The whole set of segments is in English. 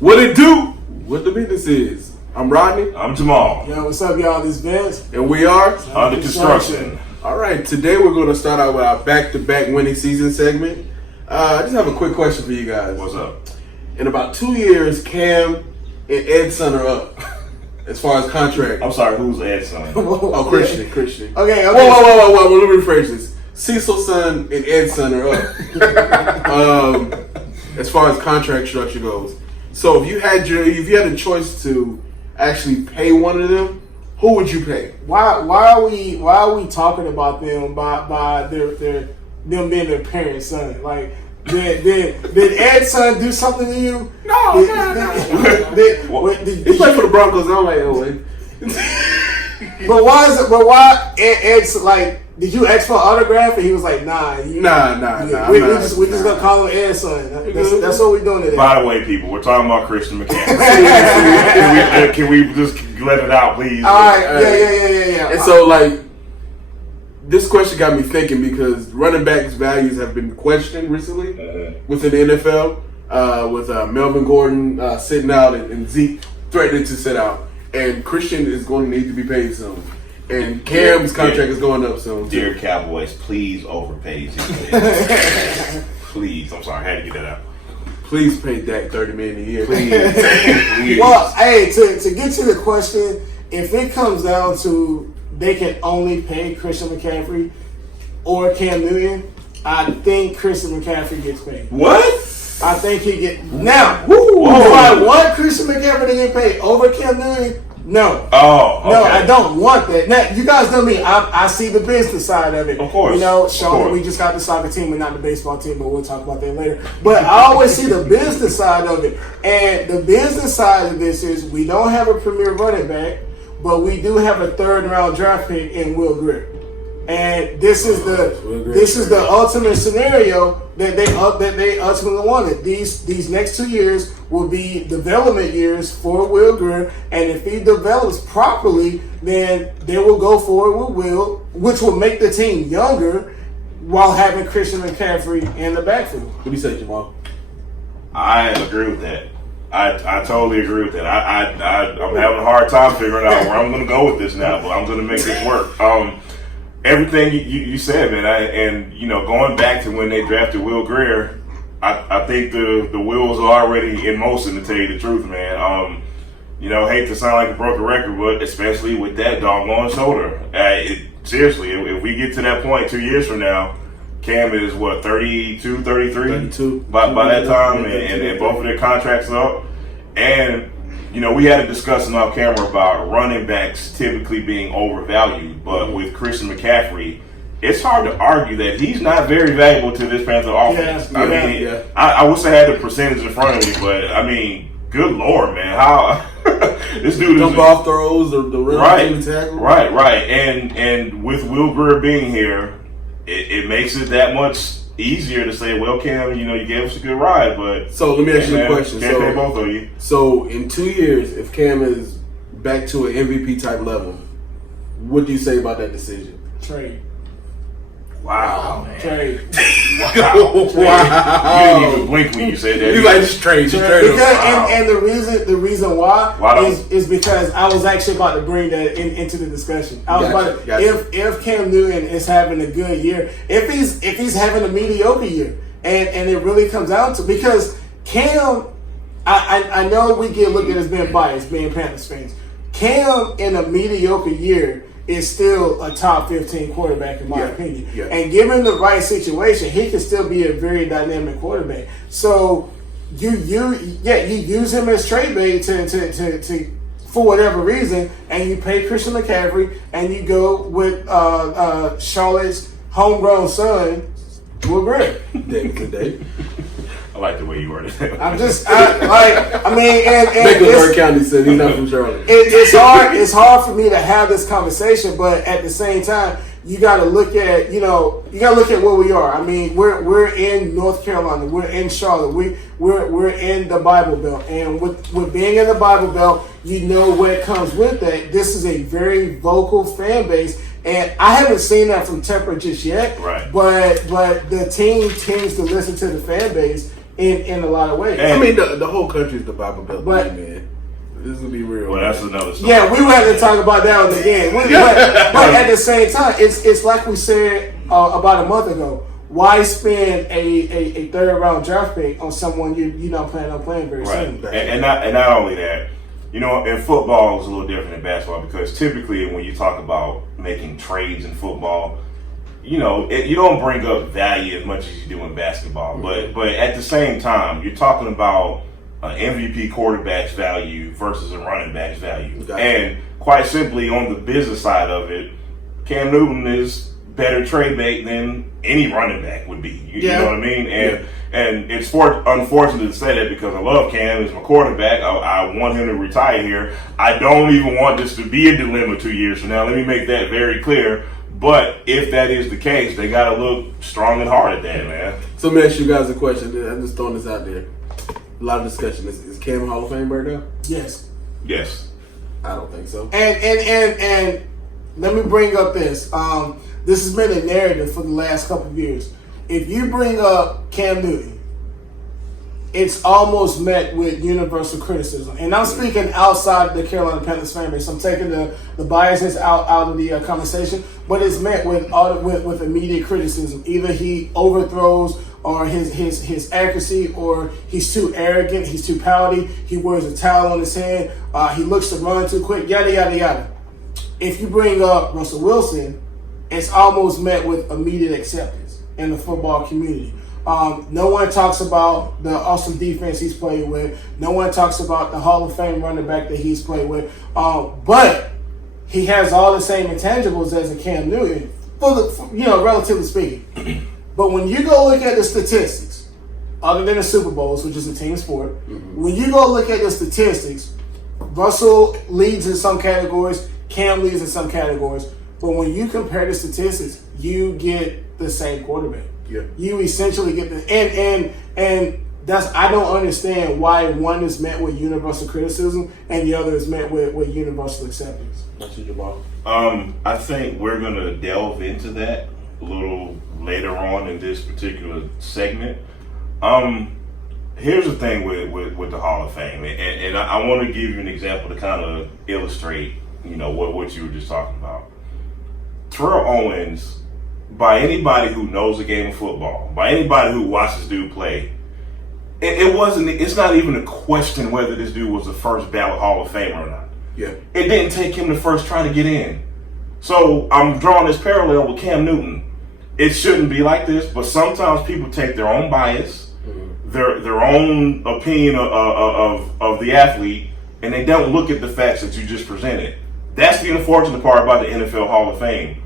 What it do? What the business is? I'm Rodney. I'm Jamaal. Yo, what's up, y'all? This is Vince. And we are Under Construction. All right, today we're going to start out with our back-to-back winning season segment. I just have a quick question for you guys. What's up? In about 2 years, Cam and Edson are up as far as contract. I'm sorry, who's Ed's son? Oh, Christian. Okay. Whoa. Let me rephrase this. Cecil's son and Ed's son are up. As far as contract structure goes. So if you had a choice to actually pay one of them, who would you pay? Why are we talking about them by them being their parents' son? Like, did Ed's son do something to you? No. He played for the Broncos. And I'm like, oh wait. But why Ed's like? Did you ask for an autograph? And he was like, nah. Nah. We just gonna call him Ed's son. That's what we're doing today. By the way, people, we're talking about Christian McCaffrey. Can we just let it out, please? All right. Yeah. And so, like, this question got me thinking because running backs' values have been questioned recently within the NFL, with Melvin Gordon sitting out and Zeke threatening to sit out. And Christian is going to need to be paid soon. And Cam's contract is going up soon. Dear Cowboys, please overpay Zeke. Please. I'm sorry, I had to get that out. Please pay Dak $30 million a year. Please. Well, hey, to get to the question, if it comes down to they can only pay Christian McCaffrey or Cam Newton, I think Christian McCaffrey gets paid. What? I think he get now. Do I want Christian McCaffrey to get paid over Cam Newton? No. Oh, okay. No, I don't want that. Now, you guys know me. I see the business side of it. Of course. You know, Sean, we just got the soccer team and not the baseball team, but we'll talk about that later. But I always see the business side of it. And the business side of this is we don't have a premier running back, but we do have a third-round draft pick in Will Grier. And this is the ultimate scenario that they ultimately wanted. These next 2 years will be development years for Will Grier, and if he develops properly, then they will go forward with Will, which will make the team younger while having Christian McCaffrey in the backfield. What do you say, Jamaal? I agree with that. I totally agree with that. I'm having a hard time figuring out where I'm going to go with this now, but I'm going to make this work. Everything you said, man, and going back to when they drafted Will Grier, I think the wheels are already in motion, to tell you the truth, man. Hate to sound like a broken record, but especially with that doggone shoulder. Seriously, if we get to that point 2 years from now, Cam is 32, 33? 32. By that time, and both of their contracts are up. And we had a discussion off camera about running backs typically being overvalued, but with Christian McCaffrey, it's hard to argue that he's not very valuable to this Panther offense. I wish I had the percentage in front of me, but I mean, good Lord, man, how this dude jump off throws, the rim tackle, right, and with Will Grier being here, it makes it that much easier to say, well, Cam, you gave us a good ride, but so let me ask you a question. Can't pay both of you. So in 2 years, if Cam is back to an MVP type level, what do you say about that decision? Trade. Wow, man. Trade. Wow. You didn't even blink when you said that. He's like, just trade. And the reason why is because I was actually about to bring that into the discussion. I was if Cam Newton is having a good year, if he's having a mediocre year, and it really comes down to, because Cam, I know we get looked at as being biased, being Panthers fans. Cam in a mediocre year is still a top 15 quarterback in my opinion. Yeah. And given the right situation, he can still be a very dynamic quarterback. So you use him as trade bait to for whatever reason, and you pay Christian McCaffrey and you go with Charlotte's homegrown son, Will Grier. Dave. I like the way you worded it. Mecklenburg County said he's not from Charlotte. It's hard for me to have this conversation, but at the same time, you got to look at where we are. I mean, we're in North Carolina, we're in Charlotte, we're in the Bible Belt, and with being in the Bible Belt, what comes with that. This is a very vocal fan base. And I haven't seen that from Tepper just yet. Right. But the team tends to listen to the fan base. in a lot of ways. I mean, the whole country is the Bible Belt, but, man. This will be real. Well, that's another story. Yeah, we will have to talk about that one again. But at the same time, it's like we said about a month ago. Why spend a third round draft pick on someone you're not planning on playing very soon? And not only that, you know, in football it's a little different than basketball because typically when you talk about making trades in football, you know, you don't bring up value as much as you do in basketball. Mm-hmm. But at the same time, you're talking about an MVP quarterback's value versus a running back's value. Gotcha. And quite simply, on the business side of it, Cam Newton is better trade bait than any running back would be. You know what I mean? And it's unfortunate to say that because I love Cam as my quarterback. I want him to retire here. I don't even want this to be a dilemma 2 years from now. Let me make that very clear. But if that is the case, they got to look strong and hard at that, man. So let me ask you guys a question. I'm just throwing this out there. A lot of discussion. Is Cam Hall of Fame right now? Yes. Yes. I don't think so. And let me bring up this. This has been a narrative for the last couple of years. If you bring up Cam Newton, it's almost met with universal criticism. And I'm speaking outside the Carolina Panthers fan base. I'm taking the biases out of the conversation, but it's met with immediate criticism. Either he overthrows or his accuracy, or he's too arrogant, he's too pouty, he wears a towel on his head, he looks to run too quick, yada, yada, yada. If you bring up Russell Wilson, it's almost met with immediate acceptance in the football community. No one talks about the awesome defense he's played with. No one talks about the Hall of Fame running back that he's played with. But he has all the same intangibles as a Cam Newton, relatively speaking. But when you go look at the statistics, other than the Super Bowls, which is a team sport, when you go look at the statistics, Russell leads in some categories, Cam leads in some categories. But when you compare the statistics, you get the same quarterback. Yeah. You essentially get the and that's I don't understand why one is met with universal criticism and the other is met with universal acceptance. That's your Jamaal. I think we're gonna delve into that a little later on in this particular segment. Here's the thing with the Hall of Fame, and I want to give you an example to kind of illustrate, you know, what you were just talking about. Terrell Owens, by anybody who knows the game of football, by anybody who watches this dude play, it's not even a question whether this dude was the first ballot Hall of Famer or not. Yeah. It didn't take him to first try to get in. So I'm drawing this parallel with Cam Newton. It shouldn't be like this, but sometimes people take their own bias, their own opinion of the athlete, and they don't look at the facts that you just presented. That's the unfortunate part about the NFL Hall of Fame.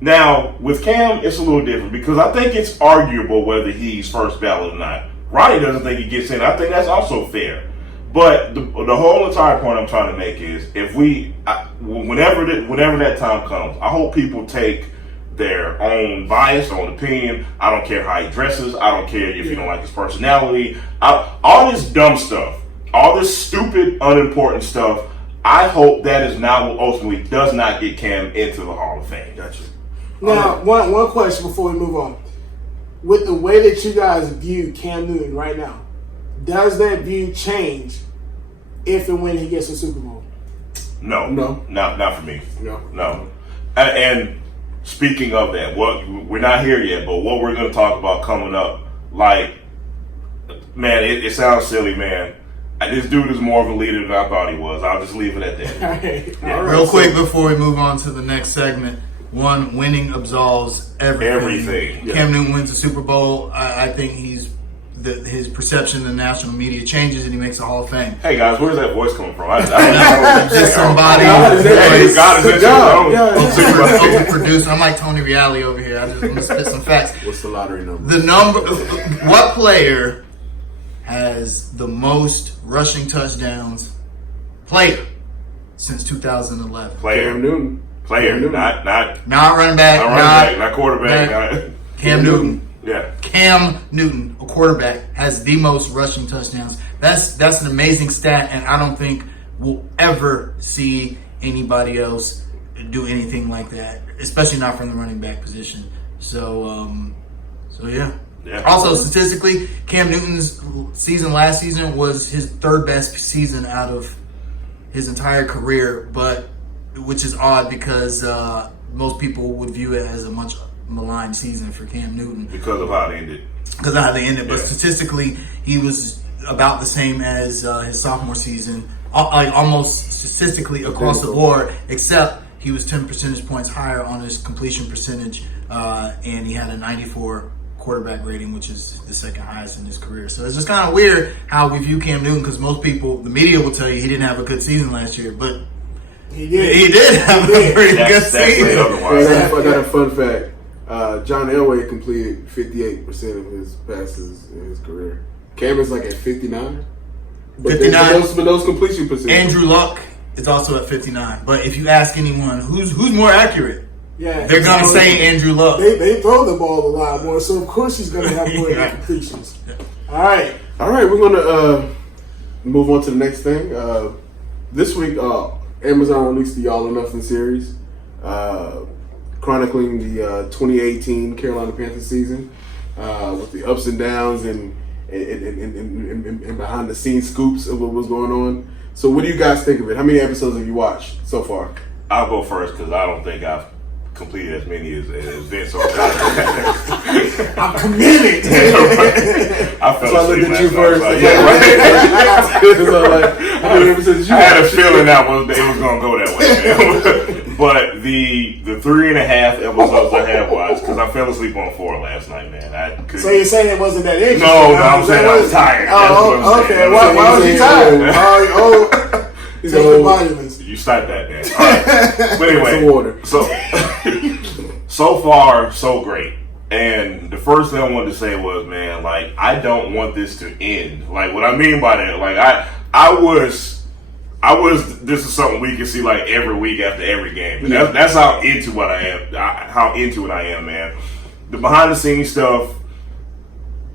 Now, with Cam, it's a little different because I think it's arguable whether he's first ballot or not. Rodney doesn't think he gets in. I think that's also fair. But the whole entire point I'm trying to make is whenever that time comes, I hope people take their own bias, their own opinion. I don't care how he dresses. I don't care if you don't like his personality. All this dumb stuff, all this stupid, unimportant stuff, I hope that is not what ultimately does not get Cam into the Hall of Fame. Gotcha. Now, one question before we move on. With the way that you guys view Cam Newton right now, does that view change if and when he gets a Super Bowl? No. Not for me. No. And speaking of that, we're not here yet, but what we're going to talk about coming up, like, man, it sounds silly, man. This dude is more of a leader than I thought he was. I'll just leave it at that. All right. Real quick before we move on to the next segment, winning absolves everything. Yeah. Cam Newton wins the Super Bowl. I think his perception in the national media changes and he makes a Hall of Fame. Hey guys, where's that voice coming from? I don't know. Just somebody overproduced. I'm like Tony Reali over here. I just want to spit some facts. What's the lottery number? What player has the most rushing touchdowns since 2011? Cam Newton. Not running back, not quarterback. Cam Newton. Yeah. Cam Newton, a quarterback, has the most rushing touchdowns. That's an amazing stat, and I don't think we'll ever see anybody else do anything like that, especially not from the running back position. So yeah. Yeah. Also, statistically, Cam Newton's season last season was his third best season out of his entire career, which is odd because most people would view it as a much maligned season for Cam Newton because of how they ended. Because of how they ended, but statistically, he was about the same as his sophomore season, almost statistically across the board, except he was 10 percentage points higher on his completion percentage, and he had a 94 quarterback rating, which is the second highest in his career. So it's just kind of weird how we view Cam Newton, because most people, the media will tell you he didn't have a good season last year, but he did have a pretty good season. I got a fun fact. John Elway completed 58% of his passes in his career. Cameron's like at 59. 59. But those completion percentage. Andrew Luck is also at 59. But if you ask anyone who's more accurate, they're gonna say Andrew Luck. They throw the ball a lot more, so of course he's gonna have more completions. All right, we're gonna move on to the next thing. This week, Amazon released the All or Nothing series, chronicling the 2018 Carolina Panthers season, with the ups and downs and behind the scenes scoops of what was going on. So, what do you guys think of it? How many episodes have you watched so far? I'll go first because I don't think I've completed as many as Vince. I'm committed. I fell so I looked asleep at you first. Like, I had a feeling it was going to go that way. Man. But the 3.5 episodes I have watched, because I fell asleep on 4 last night, man. So you're saying it wasn't that interesting? No, I'm saying I was tired. Oh, okay. Why was you tired? Take the vitamins. You start that, man. All right. But anyway, so far, so great. And the first thing I wanted to say was, man, like, I don't want this to end. Like, what I mean by that, like, I was. This is something we can see like every week after every game. But that's how into what I am. How into it I am, man. The behind the scenes stuff.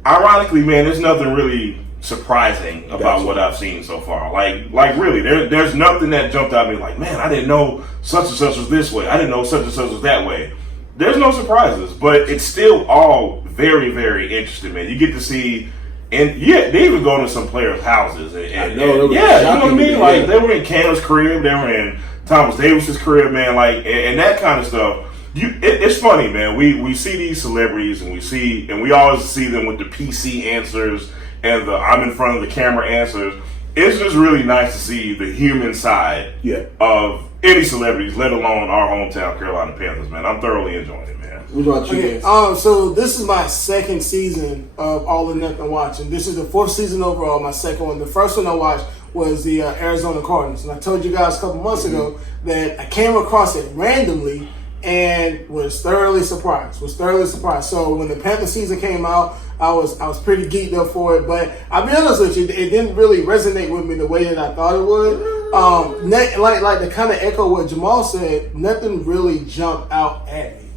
Ironically, man, there's nothing really surprising about what I've seen so far. Like really, there's nothing that jumped out at me like, man, I didn't know such and such was this way. I didn't know such and such was that way. There's no surprises, but it's still all very, very interesting, man. You get to see, and they even go to some players' houses. You know what I mean? Like, they were in Cam's crib, they were in Thomas Davis's crib, man. Like, and that kind of stuff. It's funny, man. We see these celebrities, and we always see them with the PC answers and the I'm in front of the camera answers. It's just really nice to see the human side of any celebrities, let alone our hometown Carolina Panthers, man. I'm thoroughly enjoying it, man. What about you? So this is my second season of All or Nothing watching. This is the 4th season overall, my second one. The first one I watched was the Arizona Cardinals. And I told you guys a couple months ago that I came across it randomly and was thoroughly surprised. So when the Panther season came out, I was pretty geeked up for it. But I'll be honest with you, it didn't really resonate with me the way that I thought it would. Like to kind of echo what Jamaal said, nothing really jumped out at me.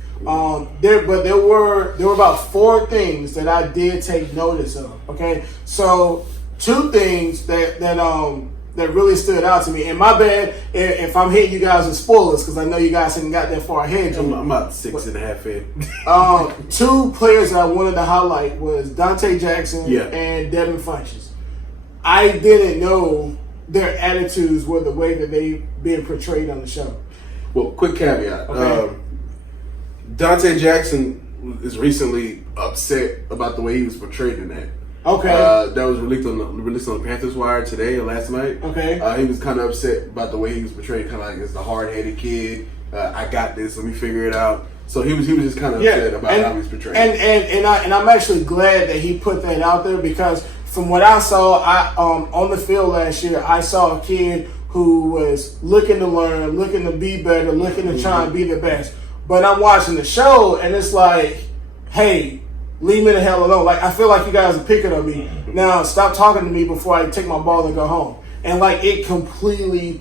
There were about 4 things that I did take notice of. Okay, so 2 things that really stood out to me. And my bad if I'm hitting you guys with spoilers, because I know you guys haven't got that far ahead. I'm about 6.5 in. 2 players that I wanted to highlight was Dante Jackson and Devin Funchess. I didn't know their attitudes were the way that they've been portrayed on the show. Well, quick caveat. Okay. Dante Jackson is recently upset about the way he was portrayed in that. Okay. That was released on the Panthers Wire today or last night. Okay. He was kind of upset about the way he was portrayed, kind of like as the hard-headed kid. I got this. Let me figure it out. So he was just kind of upset about how he was portrayed. And I'm actually glad that he put that out there, because from what I saw, on the field last year, I saw a kid who was looking to learn, looking to be better, looking to try and be the best. But I'm watching the show, and it's like, hey, leave me the hell alone. Like, I feel like you guys are picking on me. Now, stop talking to me before I take my ball and go home. And, like, it completely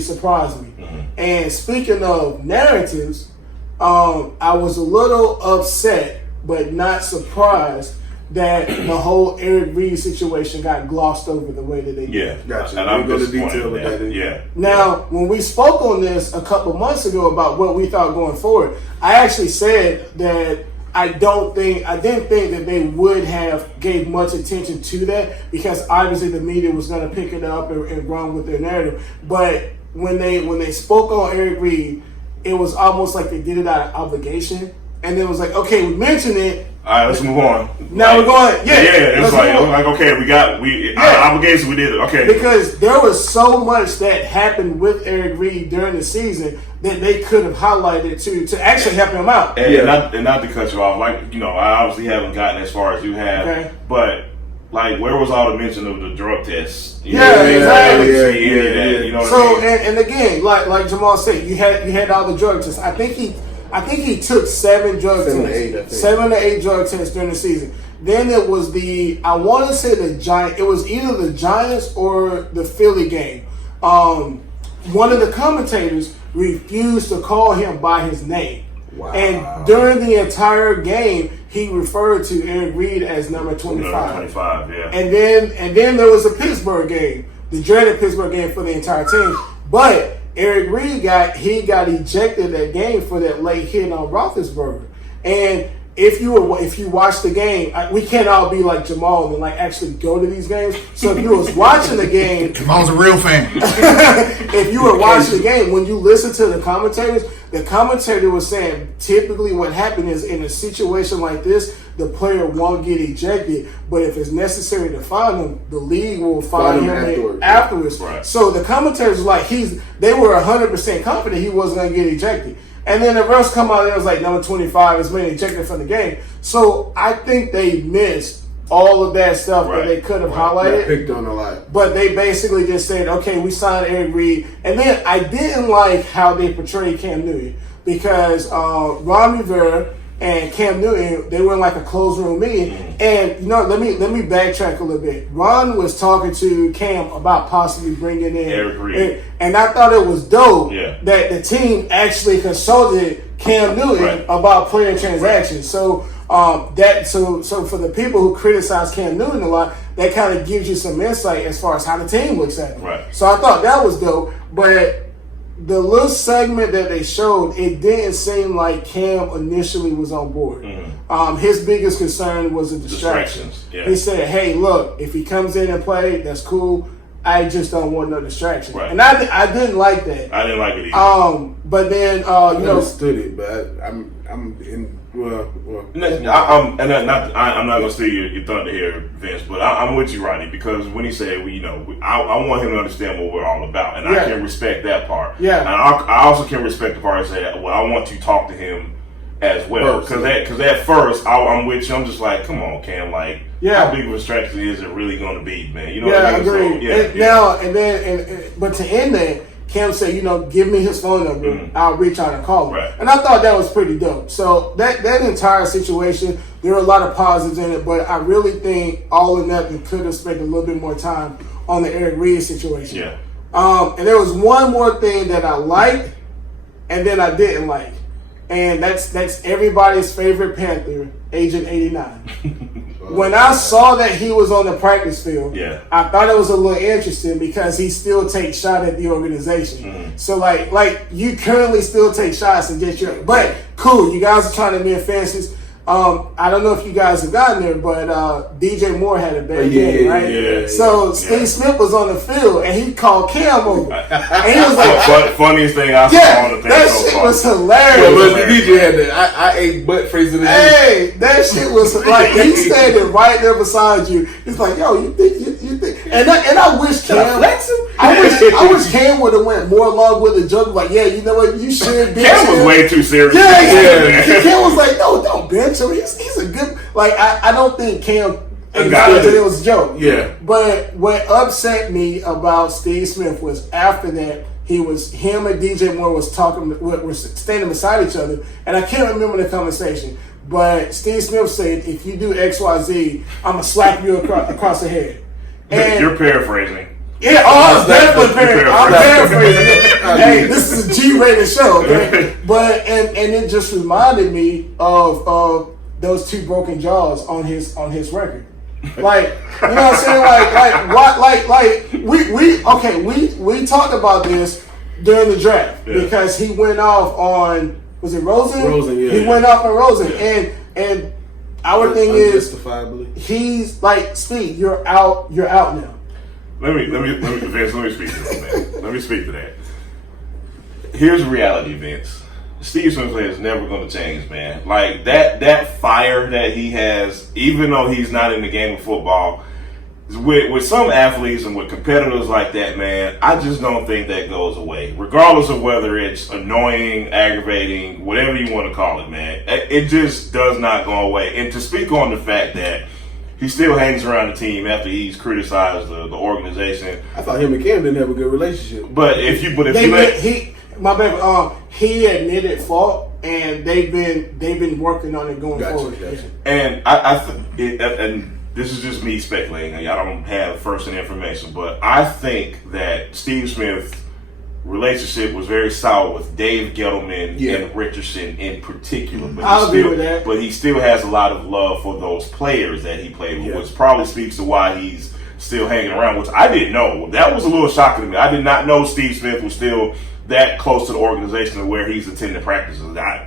surprised me. And speaking of narratives, I was a little upset, but not surprised that the whole Eric Reed situation got glossed over the way that they did. Yeah, gotcha. And I'm going to disappointed detail with that. Yeah. Now, when we spoke on this a couple months ago about what we thought going forward, I actually said that I didn't think that they would have gave much attention to that because obviously the media was going to pick it up and run with their narrative. But when they spoke on Eric Reid, it was almost like they did it out of obligation, and then it was like, okay, we mentioned it. All right, let's move on. Now we're going. Yeah, it's like okay, our obligation, we did it. Okay, because there was so much that happened with Eric Reid during the season that they could have highlighted to actually help him out. And not to cut you off, like I obviously haven't gotten as far as you have, but like, where was all the mention of the drug tests? Exactly. So and again, like Jamaal said, you had all the drug tests. I think he took 7 drug tests. 7 to 8 drug tests during the season. Then it was I want to say the Giants. It was either the Giants or the Philly game. One of the commentators refused to call him by his name. Wow. And during the entire game, he referred to Eric Reid as number 25. Number 25, yeah. And then there was a Pittsburgh game, the dreaded Pittsburgh game for the entire team. But Eric Reid got ejected that game for that late hit on Roethlisberger. And if you watch the game, we can't all be like Jamaal and like actually go to these games. So if you was watching the game, Jamaal's a real fan. If you were watching the game, when you listen to the commentators, the commentator was saying typically what happened is in a situation like this, the player won't get ejected, but if it's necessary to find him, the league will find him afterwards. Right. So the commentators were like they were 100% confident he wasn't going to get ejected. And then the refs come out and it was like number 25 has been ejected from the game. So I think they missed all of that stuff that they could have highlighted. They picked on a lot. But they basically just said, okay, we signed Eric Reid. And then I didn't like how they portrayed Cam Newton because Ron Rivera and Cam Newton, they were in like a closed room meeting. And let me backtrack a little bit. Ron was talking to Cam about possibly bringing in Eric Reid. And I thought it was dope that the team actually consulted Cam Newton about player transactions. So so for the people who criticize Cam Newton a lot, that kind of gives you some insight as far as how the team looks at him. Right. So I thought that was dope, but the little segment that they showed, it didn't seem like Cam initially was on board. His biggest concern was the distractions. He said, hey, look, if he comes in and play, that's cool. I just don't want no distraction. Right. And I didn't like that. I didn't like it either. But then, I understood it, but I'm in. I'm not gonna steal your thunder here, Vince, but I'm with you, Rodney, because when he said, I want him to understand what we're all about, and I can respect that part. Yeah, and I also can respect the part that say, well, I want to talk to him as well, because at first I'm with you. I'm just like, come on, Cam, like, how big of a stretch is it really going to be, man? You know what I mean? Agreed. Now but to end that, Cam said, give me his phone number. I'll reach out and call him. Right. And I thought that was pretty dope. So that entire situation, there were a lot of positives in it, but I really think all or nothing could have spent a little bit more time on the Eric Reid situation. Yeah. And there was one more thing that I liked and then I didn't like. And that's everybody's favorite Panther, Agent 89. When I saw that he was on the practice field, I thought it was a little interesting because he still takes shots at the organization. So like you currently still take shots and get your, but cool, you guys are trying to be offenses. I don't know if you guys have gotten there, but DJ Moore had a bad game, right? So Steve Smith was on the field and he called Cam over. And he was like, funniest thing I saw on the thing. That shit was hilarious. But the DJ had that I ate butt phrase in the Hey, that shit was like he's standing right there beside you. He's like, yo, you think and I wish Cam I wish Cam would have went more along with the joke, like, yeah, you know what, you should bench Cam was way too serious. Cam was like, no, don't bench him. He's a good, like, I don't think Cam understood it was a joke. Yeah. But what upset me about Steve Smith was after that, him and DJ Moore was standing beside each other, and I can't remember the conversation. But Steve Smith said, if you do XYZ, I'm going to slap you across the head. And you're paraphrasing. Yeah, I'm paraphrasing. Hey, this is a G-rated show, okay? But and it just reminded me of those two broken jaws on his record. Like, you know what I'm saying? We talked about this during the draft because he went off on, was it Rosen? Rosen, yeah. He went off on Rosen, and And our thing is, he's like, Speed, you're out now. Let me, Vince, let me speak to that, man. Let me speak to that. Here's the reality, Vince. Steve Smith is never going to change, man. Like, that fire that he has, even though he's not in the game of football, with some athletes and with competitors like that, man, I just don't think that goes away. Regardless of whether it's annoying, aggravating, whatever you want to call it, man. It just does not go away. And to speak on the fact that he still hangs around the team after he's criticized the organization. I thought him and Cam didn't have a good relationship. He admitted fault, and they've been working on it going forward. Gotcha. And I think, and this is just me speculating. I don't have first-hand information, but I think that Steve Smith's relationship was very solid with Dave Gettleman and Richardson in particular. But I'll agree with that. But he still has a lot of love for those players that he played with, which probably speaks to why he's still hanging around, which I didn't know. That was a little shocking to me. I did not know Steve Smith was still that close to the organization where he's attending practices. That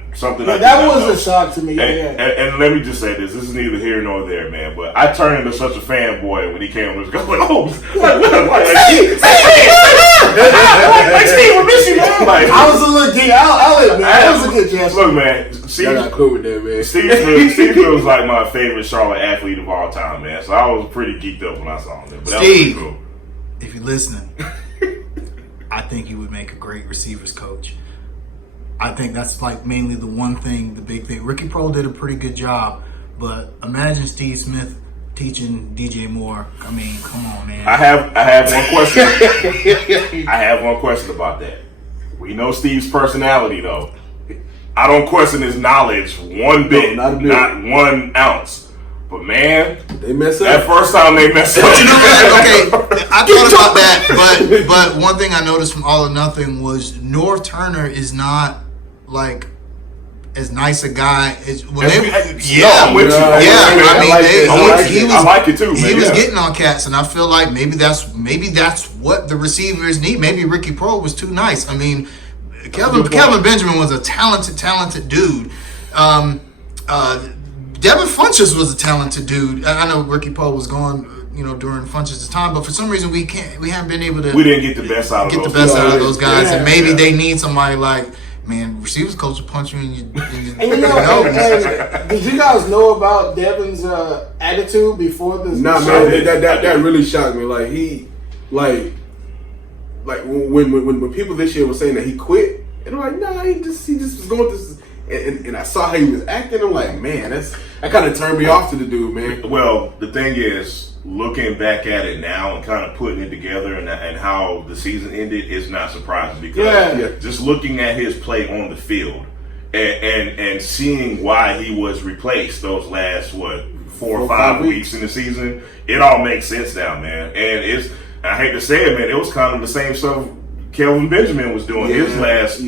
was a shock to me. And let me just say this is neither here nor there, man, but I turned into such a fanboy when he came on this. I was like, Steve, we miss you, man. Like, I was a little geek. I'll admit, that was a good gesture. Look, man, I got cool with that, man. Steve was like my favorite Charlotte athlete of all time, man, so I was pretty geeked up when I saw him. But that was pretty cool. If you're listening, I think you would make a great receivers coach. I think that's like mainly the one thing, the big thing. Ricky Prohl did a pretty good job, but imagine Steve Smith teaching DJ Moore. I mean, come on, man. I have one question. I have one question about that. We know Steve's personality, though. I don't question his knowledge one bit, not 1 ounce. But man, they mess up. That first time they mess up. But you know what? Okay, I thought about that, but one thing I noticed from All or Nothing was Norv Turner is not like as nice a guy as when they. I'm with you. I like it too. Man. He was getting on cats, and I feel like maybe that's what the receivers need. Maybe Ricky Prohl was too nice. I mean, Kelvin Benjamin was a talented dude. Devin Funchess was a talented dude. I know Ricky Prohl was gone, during Funchess' time, but for some reason we haven't been able to. We didn't get the best out of those guys, and maybe they need somebody like, man, receivers coach will punch you in your. And did you guys know about Devin's attitude before this? Nah, man, that really shocked me. Like when people this year were saying that he quit, and I'm like, nah, he just was going through this. And I saw how he was acting. I'm like, man, that kind of turned me off to the dude, man. Well, the thing is, looking back at it now and kind of putting it together and how the season ended is not surprising because just looking at his play on the field and seeing why he was replaced those last 4 or 5 weeks in the season, it all makes sense now, man. And I hate to say it, man, it was kind of the same stuff Kelvin Benjamin was doing his last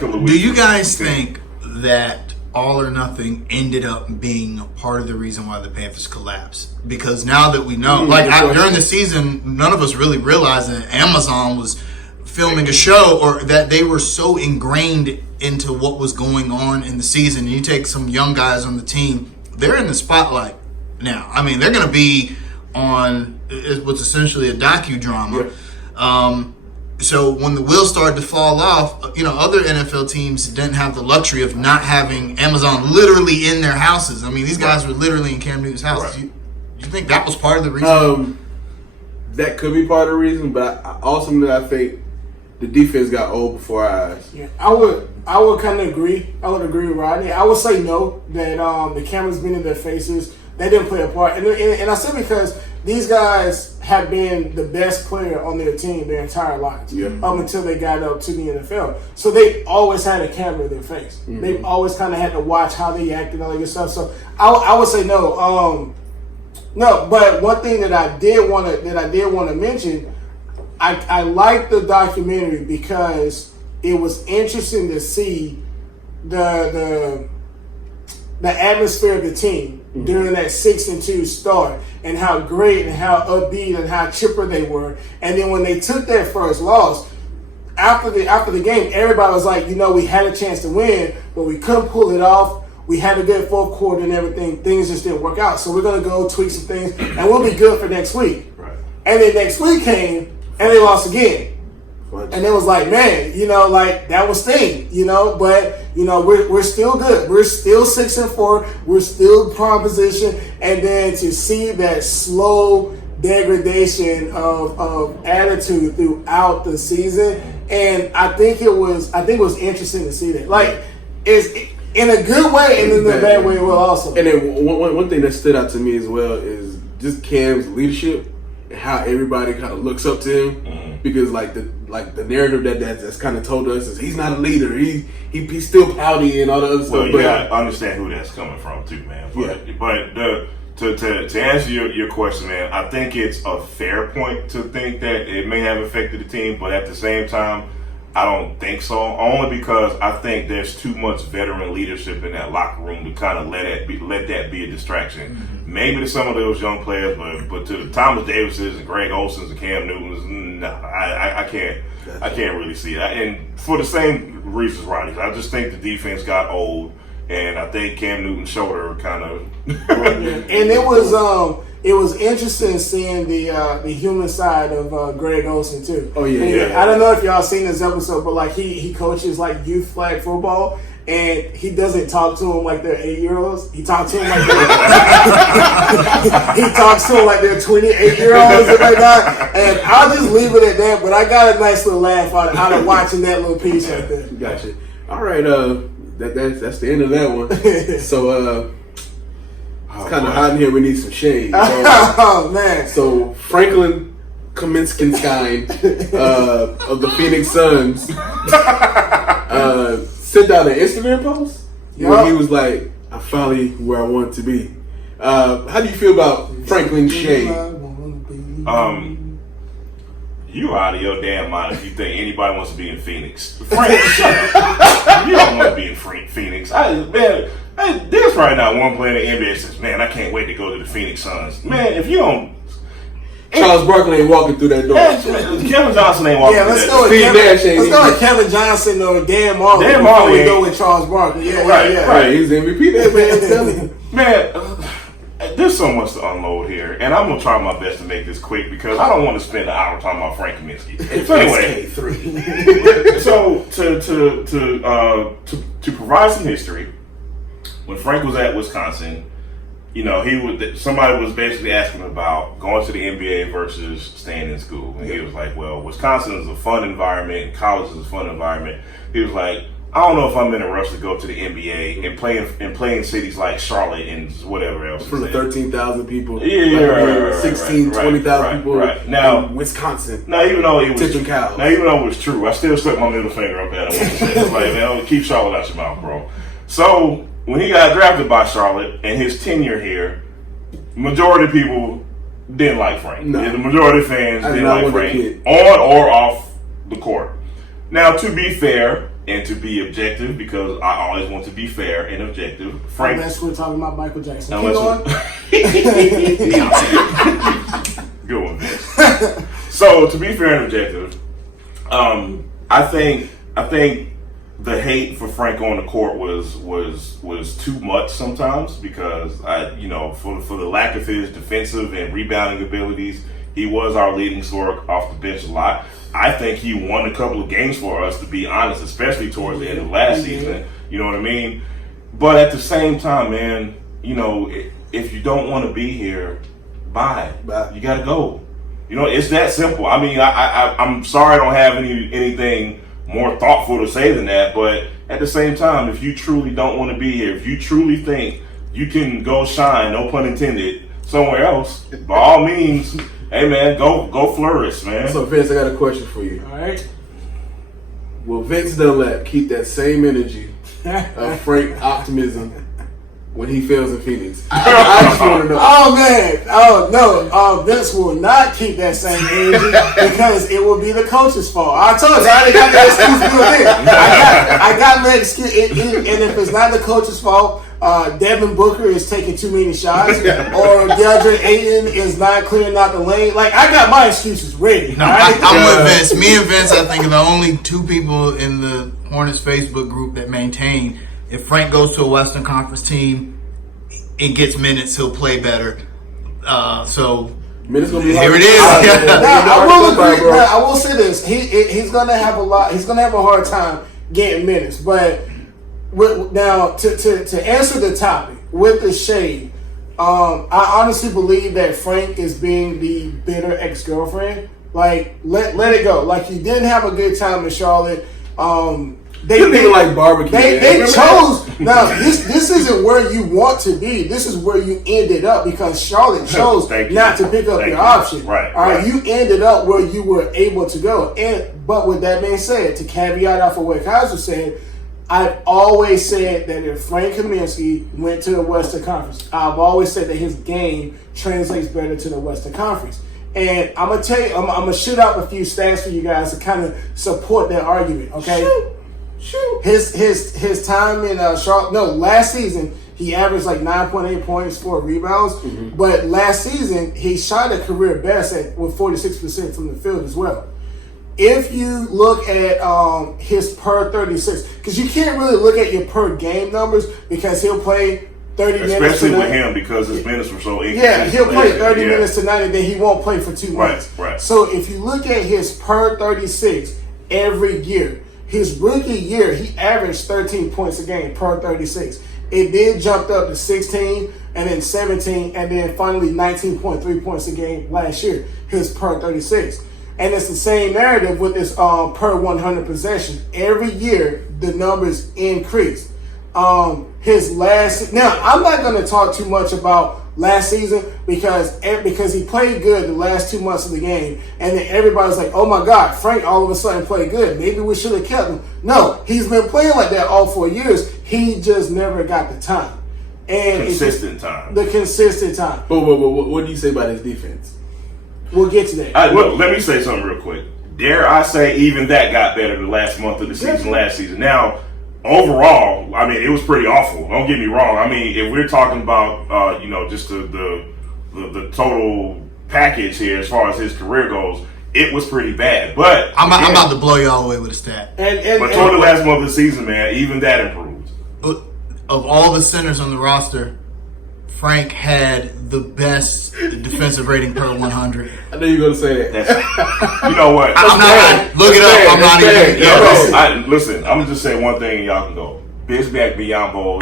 couple of weeks. Do you guys think that All or Nothing ended up being a part of the reason why the Panthers collapsed? Because now that we know, during the season, none of us really realized that Amazon was filming a show or that they were so ingrained into what was going on in the season. And you take some young guys on the team, they're in the spotlight now. I mean, they're going to be on what's essentially a docudrama. So when the wheels started to fall off, other NFL teams didn't have the luxury of not having Amazon literally in their houses. I mean, these guys were literally in Cam Newton's house. Right. You think that was part of the reason? That could be part of the reason, but ultimately I think the defense got old before our eyes. Yeah, I would kind of agree. I would agree with Rodney. I would say no, that the camera's been in their faces. They didn't play a part. And I said because these guys have been the best player on their team their entire lives up until they got up to the NFL. So they always had a camera in their face. Mm-hmm. They've always kind of had to watch how they act and all that good stuff. So I would say no. No, but one thing that I did want to mention, I liked the documentary because it was interesting to see the atmosphere of the team during that 6-2 start and how great and how upbeat and how chipper they were. And then when they took their first loss, after the game, everybody was like, we had a chance to win, but we couldn't pull it off. We had a good fourth quarter and everything. Things just didn't work out. So we're going to go tweak some things, and we'll be good for next week. Right. And then next week came, and they lost again. And it was like, man, like that was thing, but we're still good. We're still 6-4. We're still prime position. And then to see that slow degradation of attitude throughout the season, and I think it was interesting to see that. Like, it's in a good way and in a bad way as well also. And then one thing that stood out to me as well is just Cam's leadership and how everybody kind of looks up to him. Mm-hmm. Because the narrative that's kind of told us is he's not a leader. He's still pouty and all the other stuff. Well, you gotta understand who that's coming from too, man. But to answer your question, man, I think it's a fair point to think that it may have affected the team, but at the same time, I don't think so. Only because I think there's too much veteran leadership in that locker room to kind of let that be a distraction. Mm-hmm. Maybe to some of those young players, but to the Thomas Davises and Greg Olsons and Cam Newtons, no, I can't really see it. And for the same reasons, Rodney, I just think the defense got old, and I think Cam Newton's shoulder kind of. And it was interesting seeing the human side of Greg Olsen too. Oh yeah. I don't know if y'all seen this episode, but like he coaches like youth flag football, and he doesn't talk to them like they're 8-year-olds. He talks to them like they're 28-year-olds and like that. And I'll just leave it at that. But I got a nice little laugh out of watching that little piece right there. Gotcha. All right. That's the end of that one. So it's kind of hot in here. We need some shade. So, oh man! So Franklin Kaminsky of the Phoenix Suns sent out an Instagram post where he was like, "I finally where I want to be." How do you feel about Franklin's shade? You out of your damn mind if you think anybody wants to be in Phoenix. Frank, you don't want to be in Phoenix. There's right now one player in the NBA says, "Man, I can't wait to go to the Phoenix Suns." Man, if you don't, Charles Barkley ain't walking through that door. Kevin Johnson ain't walking through that door. Let's go with Kevin Johnson or Dan Marley. Dan Marley we go with Charles Barkley. Yeah, right. He's MVP. That man. There's so much to unload here, and I'm gonna try my best to make this quick because I don't want to spend an hour talking about Frank Kaminsky. So anyway, so to provide some history, when Frank was at Wisconsin, somebody was basically asking him about going to the NBA versus staying in school, and he was like, "Well, Wisconsin is a fun environment, college is a fun environment." He was like, I don't know if I'm in a rush to go to the NBA and play in cities like Charlotte and whatever else. For the 13,000 people. Yeah, 20,000 people right. Now, in Wisconsin. Now, even though it was true, I still stuck my middle finger up at him. It's like, man, keep Charlotte out your mouth, bro. So, when he got drafted by Charlotte and his tenure here, majority of people didn't like Frank. No. The majority of fans didn't like Frank, on or off the court. Now, to be fair, and to be objective, because I always want to be fair and objective. Frank, unless we're talking about Michael Jackson. Good one, Vince. So to be fair and objective, I think the hate for Frank on the court was too much sometimes because for the lack of his defensive and rebounding abilities, he was our leading scorer off the bench a lot. I think he won a couple of games for us, to be honest, especially towards the end of last season. You know what I mean? But at the same time, man, if you don't want to be here, bye. You got to go. It's that simple. I mean, I'm sorry I don't have anything more thoughtful to say than that, but at the same time, if you truly don't want to be here, if you truly think you can go shine, no pun intended, somewhere else, by all means, hey man, go flourish, man. So Vince, I got a question for you. All right. Will Vince Dunlap keep that same energy of Frank optimism when he fails in Phoenix? I just want to know. Oh man, no, Vince will not keep that same energy because it will be the coach's fault. I told you, I already got the excuse built in. I got the excuse, and if it's not the coach's fault, Devin Booker is taking too many shots, or DeAndre Ayton is not clearing out the lane. Like, I got my excuses ready. No, I'm with Vince. Me and Vince, I think, are the only two people in the Hornets Facebook group that maintain if Frank goes to a Western Conference team and gets minutes, he'll play better. So minutes gonna be here it is. I will say this: he's gonna have a lot. He's gonna have a hard time getting minutes. But now to answer the topic with the shade, I honestly believe that Frank is being the bitter ex-girlfriend. Like let it go. Like he didn't have a good time in Charlotte. They like barbecue. They chose. Now this isn't where you want to be. This is where you ended up because Charlotte chose not to pick up your option. Right. All right. You ended up where you were able to go. But with that being said, to caveat off of what Kiser said, I've always said that if Frank Kaminsky went to the Western Conference, I've always said that his game translates better to the Western Conference. And I'm gonna tell you, I'm gonna shoot out a few stats for you guys to kind of support that argument. Okay. Shoot. His time in Charlotte. No, last season he averaged like 9.8 points, 4 rebounds. Mm-hmm. But last season he shot a career best with 46% from the field as well. If you look at his per 36, because you can't really look at your per game numbers because he'll play 30 minutes tonight. Especially with him because his minutes were so inconsistent. Yeah, he'll play 30 minutes tonight and then he won't play for 2 months. Right. So if you look at his per 36 every year, his rookie year, he averaged 13 points a game per 36. It then jumped up to 16 and then 17 and then finally 19.3 points a game last year, his per 36. And it's the same narrative with this per 100 possession. Every year, the numbers increase. Now, I'm not going to talk too much about last season because he played good the last 2 months of the game, and then everybody's like, "Oh my God, Frank all of a sudden played good. Maybe we should have kept him." No, he's been playing like that all 4 years. He just never got the time. And consistent time. The consistent time. But what do you say about his defense? We'll get to that. Look, let me say something real quick. Dare I say even that got better the last month of the season, last season. Now, overall, I mean, it was pretty awful. Don't get me wrong. I mean, if we're talking about, just the total package here as far as his career goes, it was pretty bad. But I'm about to blow you all away with a stat. But toward the last month of the season, man, even that improved. Of all the centers on the roster, Frank had the best defensive rating per 100. I knew you were going to say that. You know what? I'm not. Look it up. I'm not even. Listen, I'm going to just say one thing and y'all can go. Bismack Biyombo.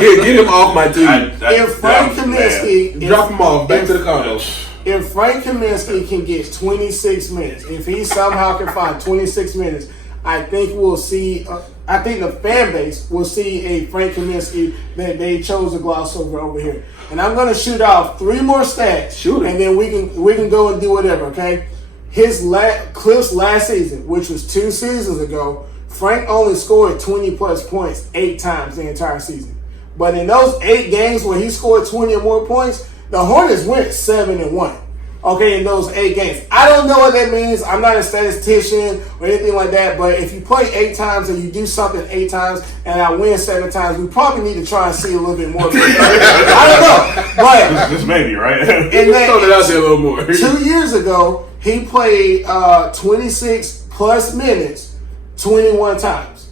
Get him off my team. If Frank Kaminsky... Drop him off. Back to the Congo. If Frank Kaminsky can get 26 minutes, if he somehow can find 26 minutes, I think we'll see... I think the fan base will see a Frank Kaminsky that they chose to gloss over here. And I'm going to shoot off 3 more stats. Shoot it. And then we can go and do whatever, okay? Cliff's last season, which was 2 seasons ago, Frank only scored 20-plus points 8 times the entire season. But in those 8 games where he scored 20 or more points, the Hornets went 7-1. Okay, in those 8 games. I don't know what that means. I'm not a statistician or anything like that, but if you play 8 times and you do something 8 times and I win 7 times, we probably need to try and see a little bit more. I don't know. But this may be, right? Throw it out there a little more. 2 years ago, he played 26 plus minutes 21 times.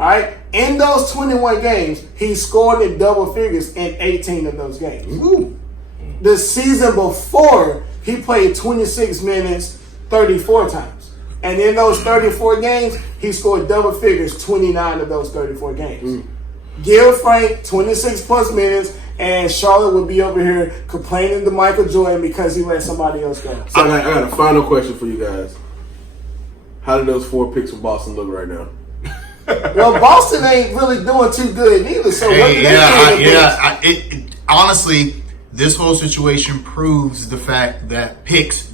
All right? In those 21 games, he scored in double figures in 18 of those games. Ooh. The season before, he played 26 minutes 34 times. And in those 34 games, he scored double figures 29 of those 34 games. Give Frank 26 plus minutes, and Charlotte would be over here complaining to Michael Jordan because he let somebody else go. So I got a final question for you guys. How do those 4 picks from Boston look right now? Well, Boston ain't really doing too good either. So honestly, this whole situation proves the fact that picks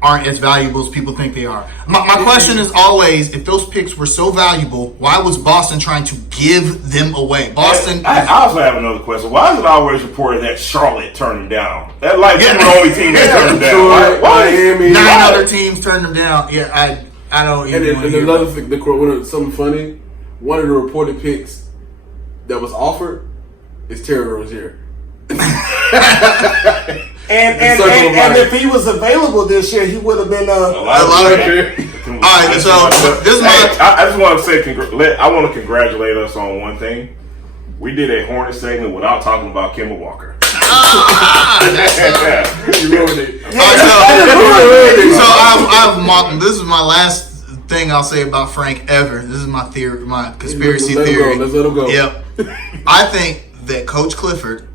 aren't as valuable as people think they are. My question is always, if those picks were so valuable, why was Boston trying to give them away? Boston. I also have another question. Why is it always reported that Charlotte turned them down? That we were the only team that turned them down. Miami. 9 other teams turned them down. Yeah, I don't even. And another thing, something funny. One of the reported picks that was offered is Terry Rozier. And if he was available this year, he would have been a I love it. right, so this is my. I just want to say, I want to congratulate us on one thing. We did a Hornet segment without talking about Kemba Walker. You ruined it. So this is my last thing I'll say about Frank ever. This is my theory, my conspiracy theory. Let's let him go. Yep. I think that Coach Clifford,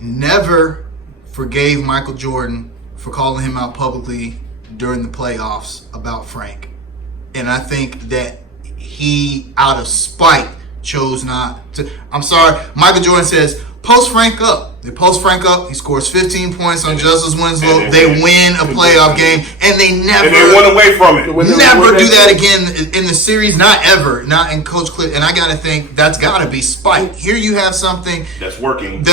never forgave Michael Jordan for calling him out publicly during the playoffs about Frank. And I think that he, out of spite, chose not to. I'm sorry. Michael Jordan says, post Frank up. They post Frank up. He scores 15 points on Justice Winslow. They win a playoff game, and they never. And they went away from it. Never do that again in the series. Not ever. Not in Coach Cliff. And I got to think that's got to be spite. Here you have something that's working.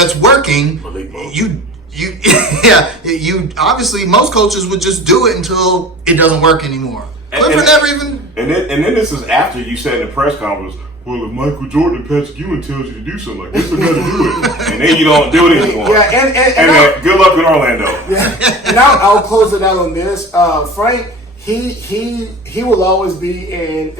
You obviously most coaches would just do it until it doesn't work anymore. Clifford never even. And then this is after you said in the press conference, well, if Michael Jordan passes you and tells you to do something like this, I got to do it. And then you don't do it anymore. Yeah, and good luck in Orlando. Yeah, and I'll close it out on this. Frank, he will always be an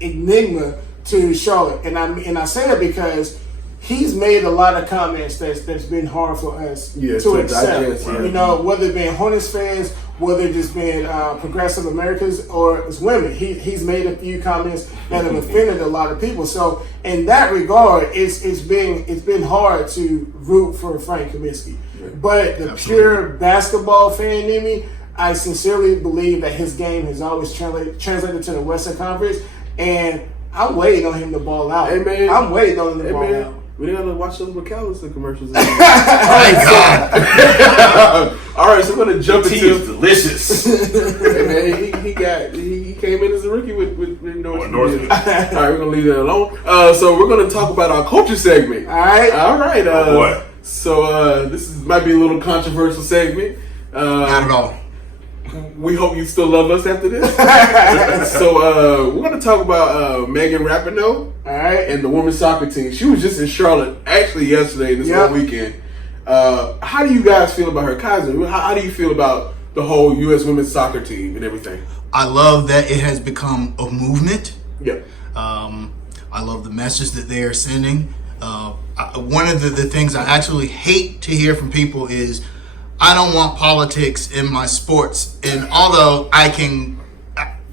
enigma to Charlotte, and I say that because he's made a lot of comments that's been hard for us to accept. You know, whether it been Hornets fans, whether it just been progressive Americans or as women, he's made a few comments that have offended a lot of people. So in that regard, it's been hard to root for Frank Kaminsky. Yeah. But the pure basketball fan in me, I sincerely believe that his game has always translated to the Western Conference, and I'm waiting on him to ball out. Hey, man. I'm waiting on him to ball out. We gotta watch those McAllister commercials. Thank God. All right, so we're gonna jump into delicious. Hey, man, he came in as a rookie with endorsement. All right, we're gonna leave that alone. So we're gonna talk about our culture segment. All right. What? So might be a little controversial segment. Not at all. We hope you still love us after this. So we're going to talk about Megan Rapinoe, and the women's soccer team. She was just in Charlotte actually yesterday, this whole weekend. How do you guys feel about her? Kiser, how do you feel about the whole U.S. women's soccer team and everything? I love that it has become a movement. Yeah. I love the message that they are sending. One of the things I actually hate to hear from people is, I don't want politics in my sports. And although I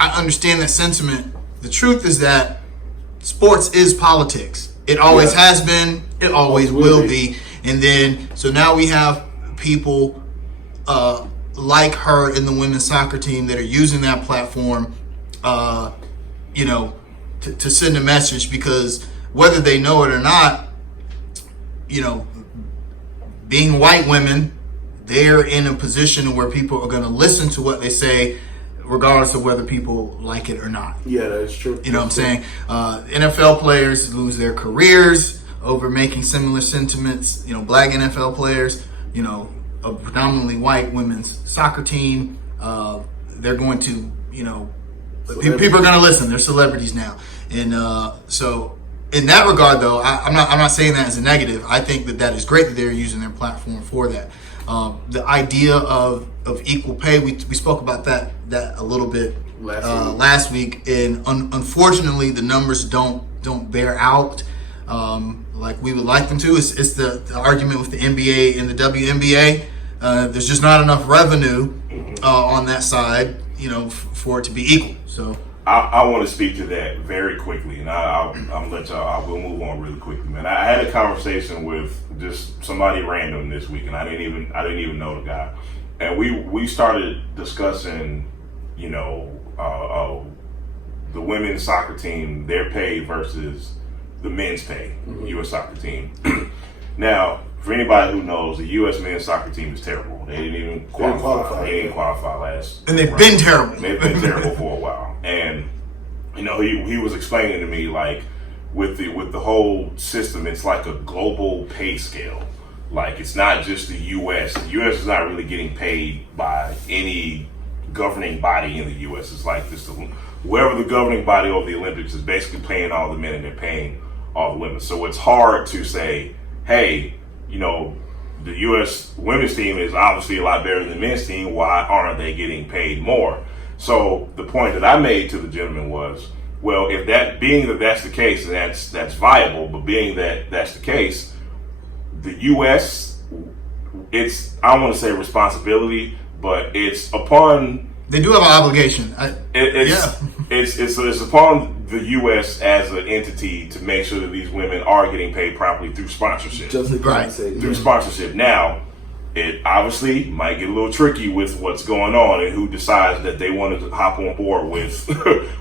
understand that sentiment, the truth is that sports is politics. It always has been. It always will be. And then, so now we have people like her in the women's soccer team that are using that platform, to send a message, because whether they know it or not, being white women, they're in a position where people are going to listen to what they say, regardless of whether people like it or not. Yeah, that's true. You know what I'm saying? NFL players lose their careers over making similar sentiments. Black NFL players, a predominantly white women's soccer team, they're going to, people are going to listen. They're celebrities now. And so in that regard, though, I'm not saying that as a negative. I think that is great that they're using their platform for that. The idea of equal pay, we spoke about that a little bit last week, and unfortunately the numbers don't bear out like we would like them to. It's the argument with the NBA and the WNBA. There's just not enough revenue on that side, for it to be equal. So I want to speak to that very quickly, and I'm gonna let y'all. I will move on really quickly, man. I had a conversation with just somebody random this week, and I didn't even know the guy, and we started discussing, the women's soccer team, their pay versus the men's pay, U.S. soccer team. Now, for anybody who knows, the U.S. men's soccer team is terrible. They didn't even qualify. They didn't qualify last. And they've been terrible. They've been terrible for a while. And he was explaining to me, like, with the whole system, it's like a global pay scale. Like, it's not just the U.S. The U.S. is not really getting paid by any governing body in the U.S. It's like this, wherever the governing body of the Olympics is basically paying all the men and they're paying all the women. So it's hard to say, hey, the U.S. women's team is obviously a lot better than the men's team. Why aren't they getting paid more? So the point that I made to the gentleman was, well, if that's the case, that's viable. But being that that's the case, the U.S. it's, I don't want to say responsibility, but it's upon. They do have an obligation. It's upon the U.S. as an entity to make sure that these women are getting paid properly through sponsorship. Through sponsorship. Now, it obviously might get a little tricky with what's going on and who decides that they want to hop on board with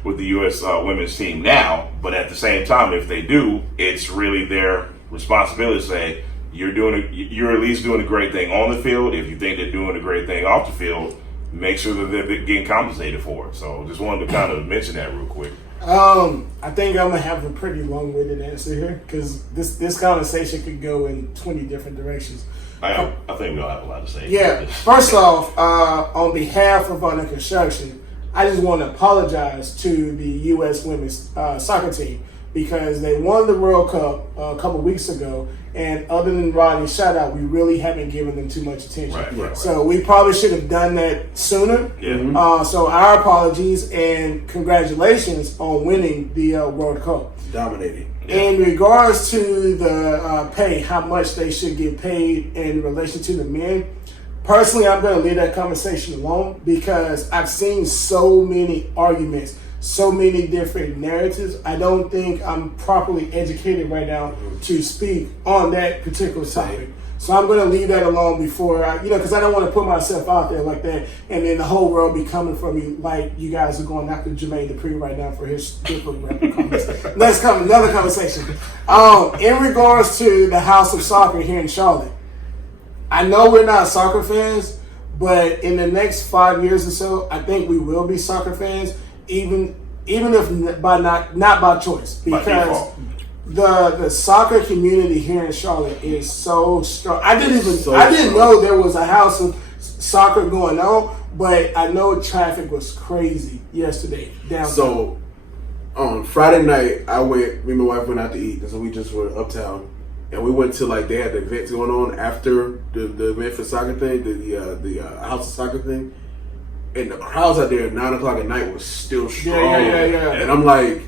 with the U.S. women's team now. But at the same time, if they do, it's really their responsibility to say, you're at least doing a great thing on the field. If you think they're doing a great thing off the field, make sure that they're getting compensated for it. So just wanted to kind of mention that real quick. I think I'm gonna have a pretty long-winded answer here because this conversation could go in 20 different directions. I think we'll have a lot to say. Yeah. First off, on behalf of Under Construction, I just want to apologize to the U.S. women's soccer team because they won the World Cup a couple weeks ago, and other than Rodney's shout out, we really haven't given them too much attention. Right. So we probably should have done that sooner. Yeah. So our apologies and congratulations on winning the World Cup. Dominating. Yeah. In regards to the pay, how much they should get paid in relation to the men, personally, I'm going to leave that conversation alone because I've seen so many arguments, so many different narratives. I don't think I'm properly educated right now to speak on that particular topic. So I'm going to leave that alone before I, because I don't want to put myself out there like that, and then the whole world be coming for me like you guys are going after Jermaine Dupri right now for his different rap comments. Let's come another conversation. In regards to the House of Soccer here in Charlotte, I know we're not soccer fans, but in the next 5 years or so, I think we will be soccer fans, even if not by choice, because the soccer community here in Charlotte is so strong. I didn't know there was a house of soccer going on, but I know traffic was crazy yesterday downtown. So on Friday night, me and my wife went out to eat, and so we just were uptown, and we went to they had the events going on after the event for soccer thing, the House of Soccer thing, and the crowds out there at 9 o'clock at night was still strong. Yeah. And I'm like,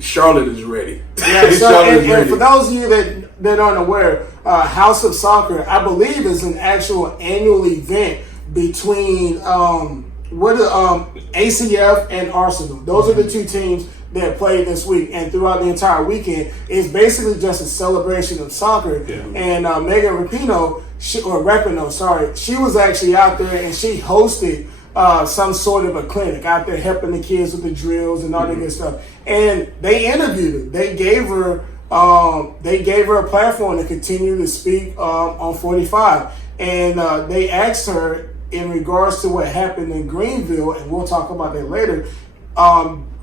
Charlotte is ready. Yeah, so, and for those of you that aren't aware, House of Soccer, I believe, is an actual annual event between ACF and Arsenal. Those are the two teams that played this week, and throughout the entire weekend, it's basically just a celebration of soccer. Yeah. And Megan Rapinoe, she was actually out there and she hosted some sort of a clinic out there helping the kids with the drills and all that good stuff. And they interviewed her. They gave her a platform to continue to speak on 45. And they asked her in regards to what happened in Greenville, and we'll talk about that later,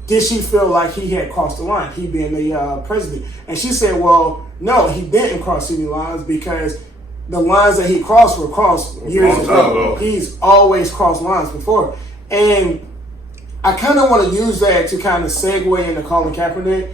did she feel like he had crossed the line, he being the president? And she said, well, no, he didn't cross any lines because the lines that he crossed were crossed years ago. He's always crossed lines before. And I kind of want to use that to kind of segue into Colin Kaepernick.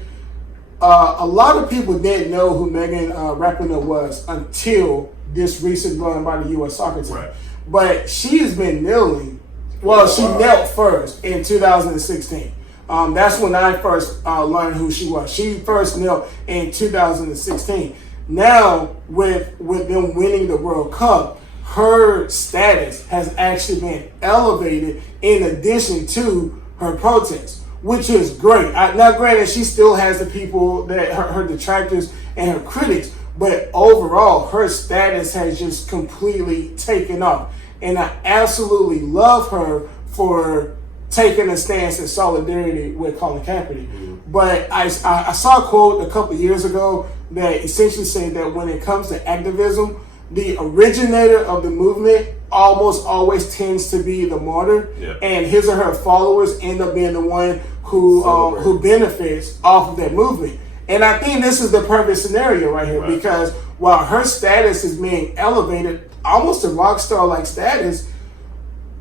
A lot of people didn't know who Megan Rapinoe was until this recent run by the U.S. soccer team. Right. But she has been kneeling. Well, she knelt first in 2016. That's when I first learned who she was. She first knelt in 2016. Now, with them winning the World Cup, her status has actually been elevated in addition to her protest, which is great. Now, granted, she still has the people that her detractors and her critics, but overall, her status has just completely taken off. And I absolutely love her for taking a stance in solidarity with Colin Kaepernick. Mm-hmm. But I saw a quote a couple years ago that essentially said that when it comes to activism, the originator of the movement almost always tends to be the martyr, and his or her followers end up being the one who benefits off of that movement. And I think this is the perfect scenario right here, because while her status is being elevated almost to rock star like status,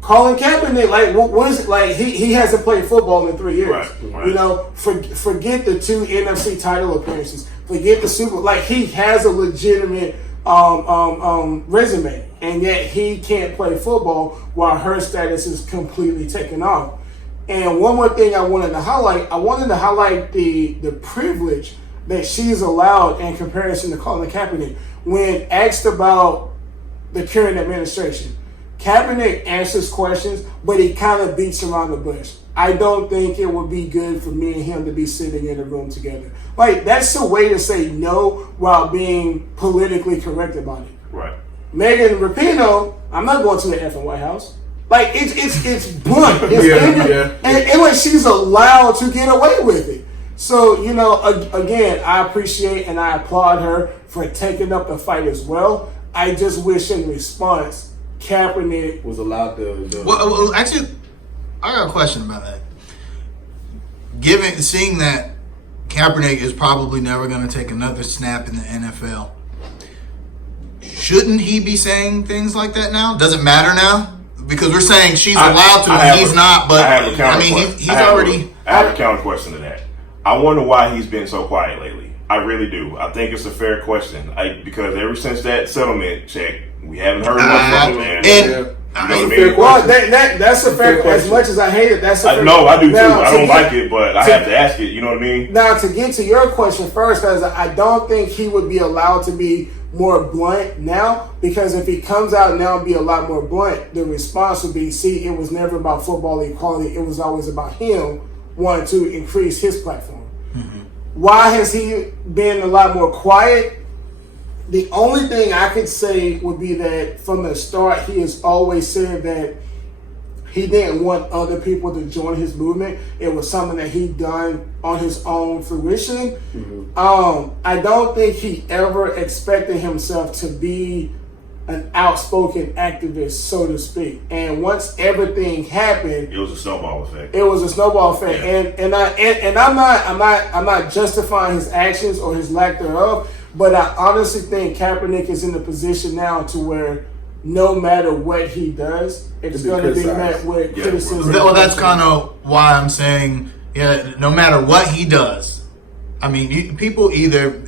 Colin Kaepernick, he hasn't played football in 3 years. Right. Forget the 2 NFC title appearances. Forget the Super. He has a legitimate resume, and yet he can't play football while her status is completely taken off. And one more thing I wanted to highlight the privilege that she's allowed in comparison to Colin Kaepernick. When asked about the current administration, Kaepernick answers questions, but he kind of beats around the bush. I don't think it would be good for me and him to be sitting in a room together. Like, that's the way to say no while being politically correct about it. Right. Megan Rapinoe, I'm not going to the effing White House. Like, it's blunt. It's and like, she's allowed to get away with it. So, you know, again, I appreciate and I applaud her for taking up the fight as well. I just wish in response, Kaepernick was allowed to. Well, actually, I got a question about that. Seeing that Kaepernick is probably never going to take another snap in the NFL, shouldn't he be saying things like that now? Does it matter now? Because we're saying she's allowed to and he's not, but I mean, he's already... I have a counter question to that. I wonder why he's been so quiet lately. I really do. I think it's a fair question. Because ever since that settlement check, we haven't heard much from him, man. That's a fair question. As much as I hate it, that's a fair question. No, I do too. I don't like it, but I have to ask it. You know what I mean? Now, to get to your question first, because I don't think he would be allowed to be more blunt now, because if he comes out now and be a lot more blunt, the response would be, see, it was never about football equality. It was always about him wanting to increase his platform. Mm-hmm. Why has he been a lot more quiet? The only thing I could say would be that from the start, he has always said that he didn't want other people to join his movement. It was something that he done on his own fruition. Mm-hmm. I don't think he ever expected himself to be an outspoken activist, so to speak. And once everything happened, it was a snowball effect. Yeah. And I'm not justifying his actions or his lack thereof, but I honestly think Kaepernick is in a position now to where no matter what he does, it's going to be met with criticism. Well, that's kind of why I'm saying, no matter what he does, I mean, people either,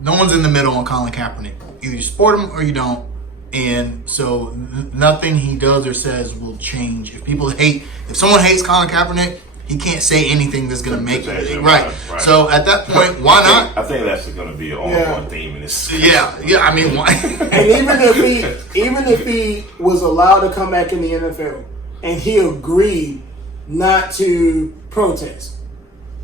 no one's in the middle on Colin Kaepernick. Either you support him or you don't. And so nothing he does or says will change. If someone hates Colin Kaepernick, he can't say anything that's going to make it right. So at that point, why not? I think that's going to be an ongoing theme in this. Yeah. I mean, why? And even if he was allowed to come back in the NFL and he agreed not to protest,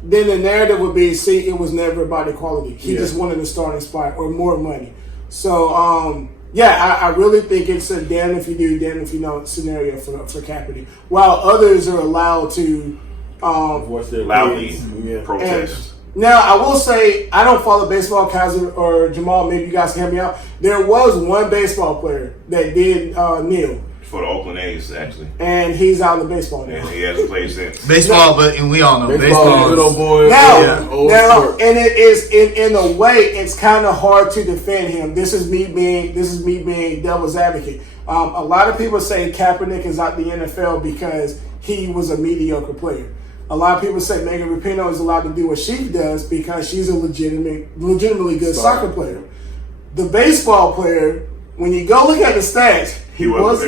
then the narrative would be, see, it was never about equality. He just wanted a starting spot or more money. So, I really think it's a damn if you do, damn if you don't scenario for Kaepernick. While others are allowed to loudly protest. Now, I will say, I don't follow baseball, Kiser or Jamaal. Maybe you guys can help me out. There was one baseball player that did kneel. For the Oakland A's, actually. And he's out of the baseball now. And he hasn't played since. Baseball, but we all know baseball. Good old boy. Now, and it is in a way, it's kind of hard to defend him. This is me being devil's advocate. A lot of people say Kaepernick is out the NFL because he was a mediocre player. A lot of people say Megan Rapinoe is allowed to do what she does because she's a legitimately good soccer player. The baseball player, when you go look at the stats, he bounced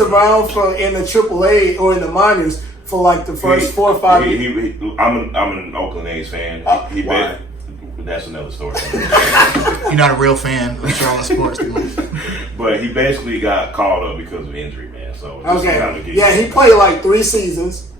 around in the AAA or in the minors for like the first 4 or 5 years. I'm an Oakland A's fan. That's another story. You're not a real fan of Charlotte sports. But he basically got called up because of injury, man. So he played like 3 seasons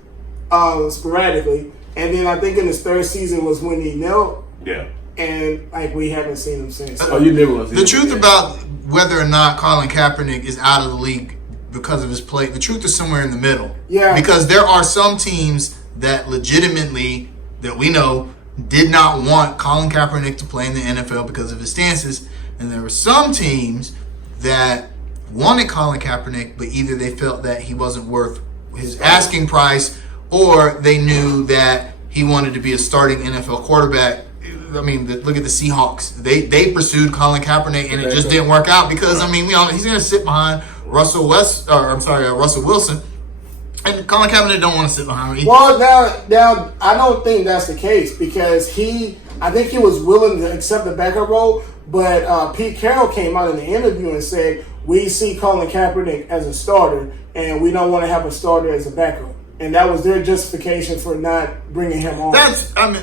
sporadically, and then I think in his 3rd season was when he knelt. Yeah. And like we haven't seen him since. The truth about whether or not Colin Kaepernick is out of the league because of his play, the truth is somewhere in the middle. Yeah. Because there are some teams that legitimately, that we know, did not want Colin Kaepernick to play in the NFL because of his stances. And there were some teams that wanted Colin Kaepernick, but either they felt that he wasn't worth his asking price, or they knew that he wanted to be a starting NFL quarterback. I mean, look at the Seahawks. They pursued Colin Kaepernick, and it just didn't work out because, I mean, he's going to sit behind Russell Wilson. And Colin Kaepernick don't want to sit behind him. Well, now, I don't think that's the case because I think he was willing to accept the backup role, but Pete Carroll came out in the interview and said, we see Colin Kaepernick as a starter, and we don't want to have a starter as a backup. And that was their justification for not bringing him on. I'm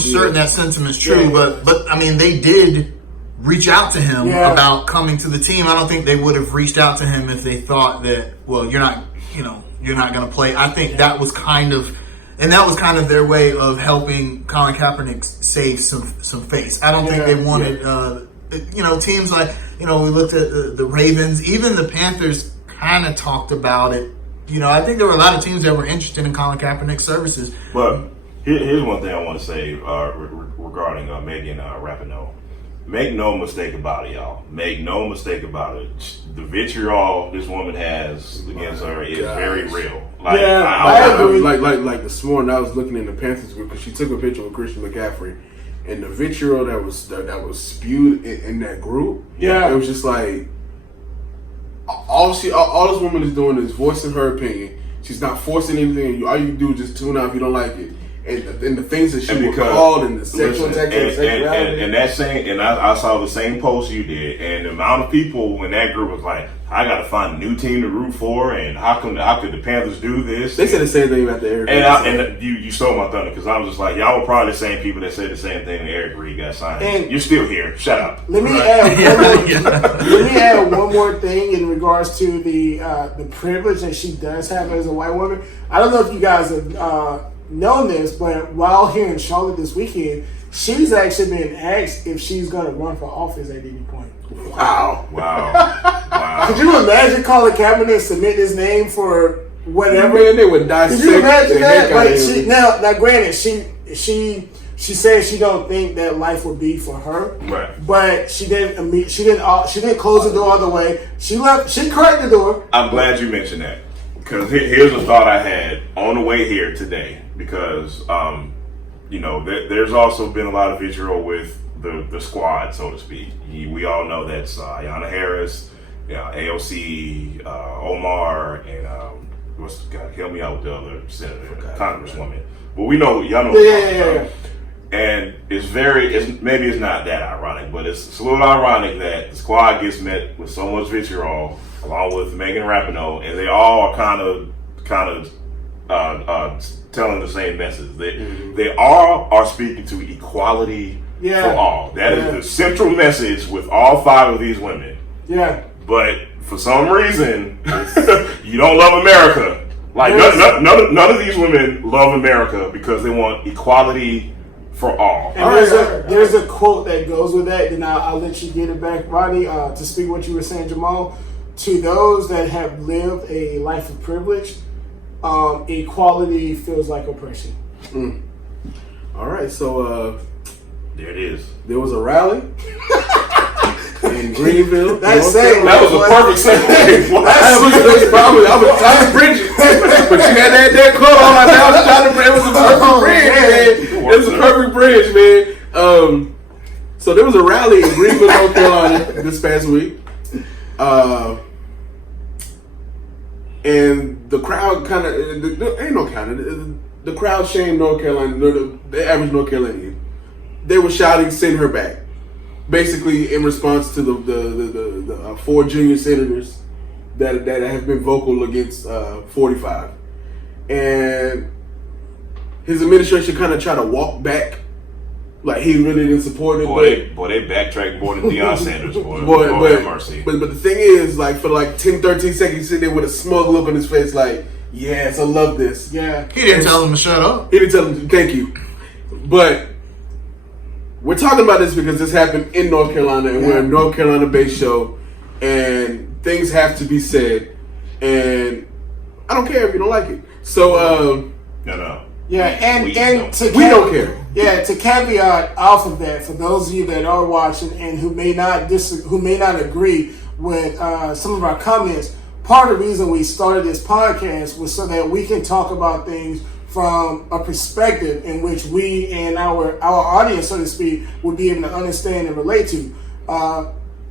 certain that sentiment's true, but I mean, they did reach out to him about coming to the team. I don't think they would have reached out to him if they thought that, well, you're not going to play. I think that was kind of their way of helping Colin Kaepernick save some face. I don't think they wanted, teams like, we looked at the Ravens, even the Panthers kind of talked about it. I think there were a lot of teams that were interested in Colin Kaepernick's services. But here's one thing I want to say regarding Megan Rapinoe. Make no mistake about it, y'all. Make no mistake about it. The vitriol this woman has against her is very real. I agree. Like this morning, I was looking in the Panthers group because she took a picture with Christian McCaffrey, and the vitriol that was spewed in that group. Yeah, it was just like all this woman is doing is voicing her opinion. She's not forcing anything. All you do is just tune out if you don't like it. And the things that she was called and the sexual attack and that same, and I saw the same post you did, and the amount of people in that group was like, I got to find a new team to root for, and how could the Panthers do this? They said the same thing about the Eric Reid. And you stole my thunder because I was just like, y'all were probably the same people that said the same thing when Eric Reid got signed. And you're still here. Shut up. Let me add one more thing in regards to the privilege that she does have as a white woman. I don't know if you guys have known this, but while here in Charlotte this weekend, she's actually been asked if she's going to run for office at any point. Wow. Could you imagine Colin Kaepernick submit his name for whatever? Man, they would dissect. Could you imagine that? But now, granted, she said she don't think that life would be for her. Right. But she didn't close the door all the way. She cracked the door. I'm glad you mentioned that because here's a thought I had on the way here today. Because, there's also been a lot of vitriol with the squad, so to speak. We all know that's Ayanna Harris, AOC, Omar, and help me out with the other senator, Congresswoman. But we know, y'all know what I'm talking about. And maybe it's not that ironic, but it's a little ironic that the squad gets met with so much vitriol, along with Megan Rapinoe, and they all are kind of telling the same message. They all are speaking to equality for all. That is the central message with all 5 of these women. Yeah. But for some reason, you don't love America. Like none of these women love America because they want equality for all. And there's a quote that goes with that. Then I'll let you get it back, Rodney, to speak what you were saying, Jamaal. To those that have lived a life of privilege, equality feels like oppression. All right, so there it is. There was a rally in Greenville. That was a perfect segue. I was trying to bridge it, but you had that quote on. I was trying to bridge. It was a perfect bridge, man. It was a perfect bridge, man. So there was a rally in Greenville, North Carolina, this past week. And the crowd the crowd shamed North Carolina, the average North Carolinian. They were shouting, "Send her back," basically in response to the 4 junior senators that have been vocal against 45. And his administration kind of tried to walk back, like he really didn't support it. They backtracked more than Deion Sanders. But the thing is, like for like 10, 13 seconds, he sit there with a smug look on his face, like, yes, I love this. Yeah, he didn't tell them to shut up. He didn't tell them to, thank you. But we're talking about this because this happened in North Carolina, and we're a North Carolina-based show, and things have to be said, and I don't care if you don't like it. So, no. Yeah, and we don't care. Yeah, to caveat off of that, for those of you that are watching and who may not agree with some of our comments, part of the reason we started this podcast was so that we can talk about things from a perspective in which we and our audience, so to speak, would be able to understand and relate to.